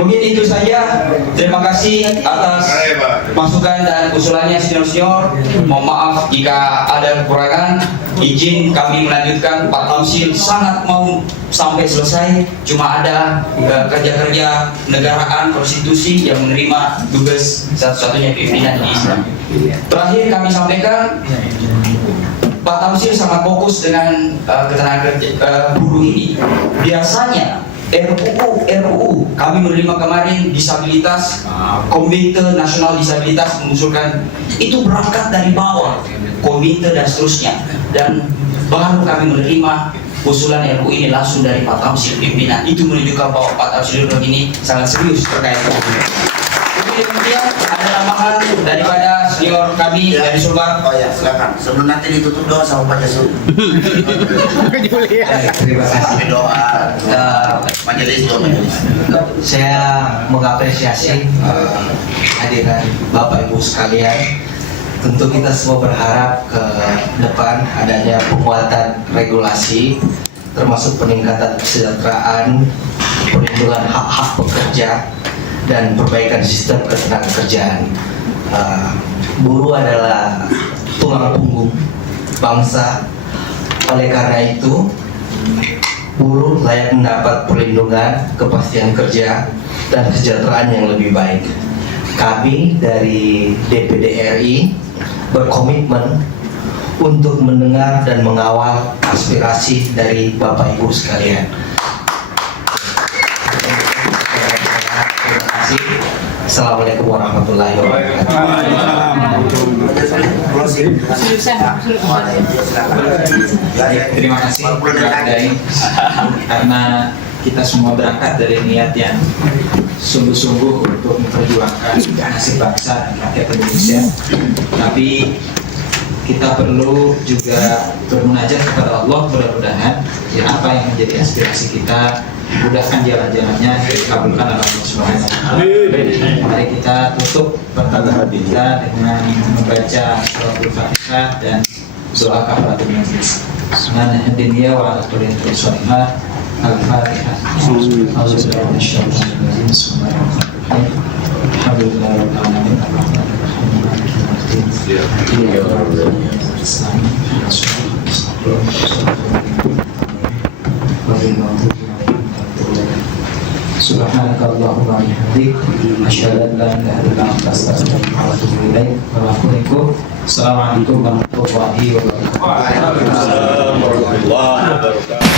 Mungkin itu saja. Terima kasih atas masukan dan usulannya senior-senior. Mohon maaf jika ada kekurangan. Izin kami melanjutkan. Pak Tamsil sangat mau sampai selesai. Cuma ada kerja-kerja negaraan, konstitusi yang menerima tugas satu-satunya pimpinan di Islam. Terakhir kami sampaikan, Pak Tamsil sangat fokus dengan ketenagakerjaan buruh ini. Biasanya RUU kami menerima kemarin disabilitas, Komite Nasional Disabilitas mengusulkan itu berangkat dari bawah, komite dan seterusnya, dan baru kami menerima usulan RUU ini langsung dari Pak Tamsil pimpinan. Itu menunjukkan bahwa Pak Tamsil ini sangat serius terkait RUU. Kemudian ada tambahan daripada senior kami dari Sulbar. Oh ya, silakan. Sebelum nanti ditutup doa sama Pak Jasul. Terima kasih. Doa majelis. Saya mengapresiasi hadiran Bapak Ibu sekalian. Tentu kita semua berharap ke depan adanya penguatan regulasi, termasuk peningkatan kesejahteraan, perlindungan hak-hak pekerja, dan perbaikan sistem ketenagakerjaan. Buruh adalah tulang punggung bangsa. Oleh karena itu, buruh layak mendapat perlindungan, kepastian kerja, dan kesejahteraan yang lebih baik. Kami dari DPD RI berkomitmen untuk mendengar dan mengawal aspirasi dari Bapak Ibu sekalian. Terima kasih. Assalamualaikum warahmatullahi Baik, terima kasih Pak Dai, karena kita semua berangkat dari niat yang sungguh-sungguh untuk memperjuangkan nasib bangsa dan rakyat Indonesia. Tapi kita perlu juga bermunajat kepada Allah, mudah-mudahan ya apa yang menjadi aspirasi kita mudahkan jalan-jalannya, dikabulkan oleh Allah Subhanahu wa taala. Mari kita tutup pertemuan kita dengan membaca suratul Fatihah dan doa kafaratul majlis. Subhana hadiniya wa ala kulli sholihat. Al-Fatihah. Bismillahirrahmanirrahim. Alhamdulillahirabbil alamin. Subhanakallahumma wa bihamdik, asyhadu an la ilaha illa anta, astaghfiruka wa atubu ilaik. Assalamualaikum warahmatullahi wabarakatuh. Waalaikumsalam warahmatullahi wabarakatuh.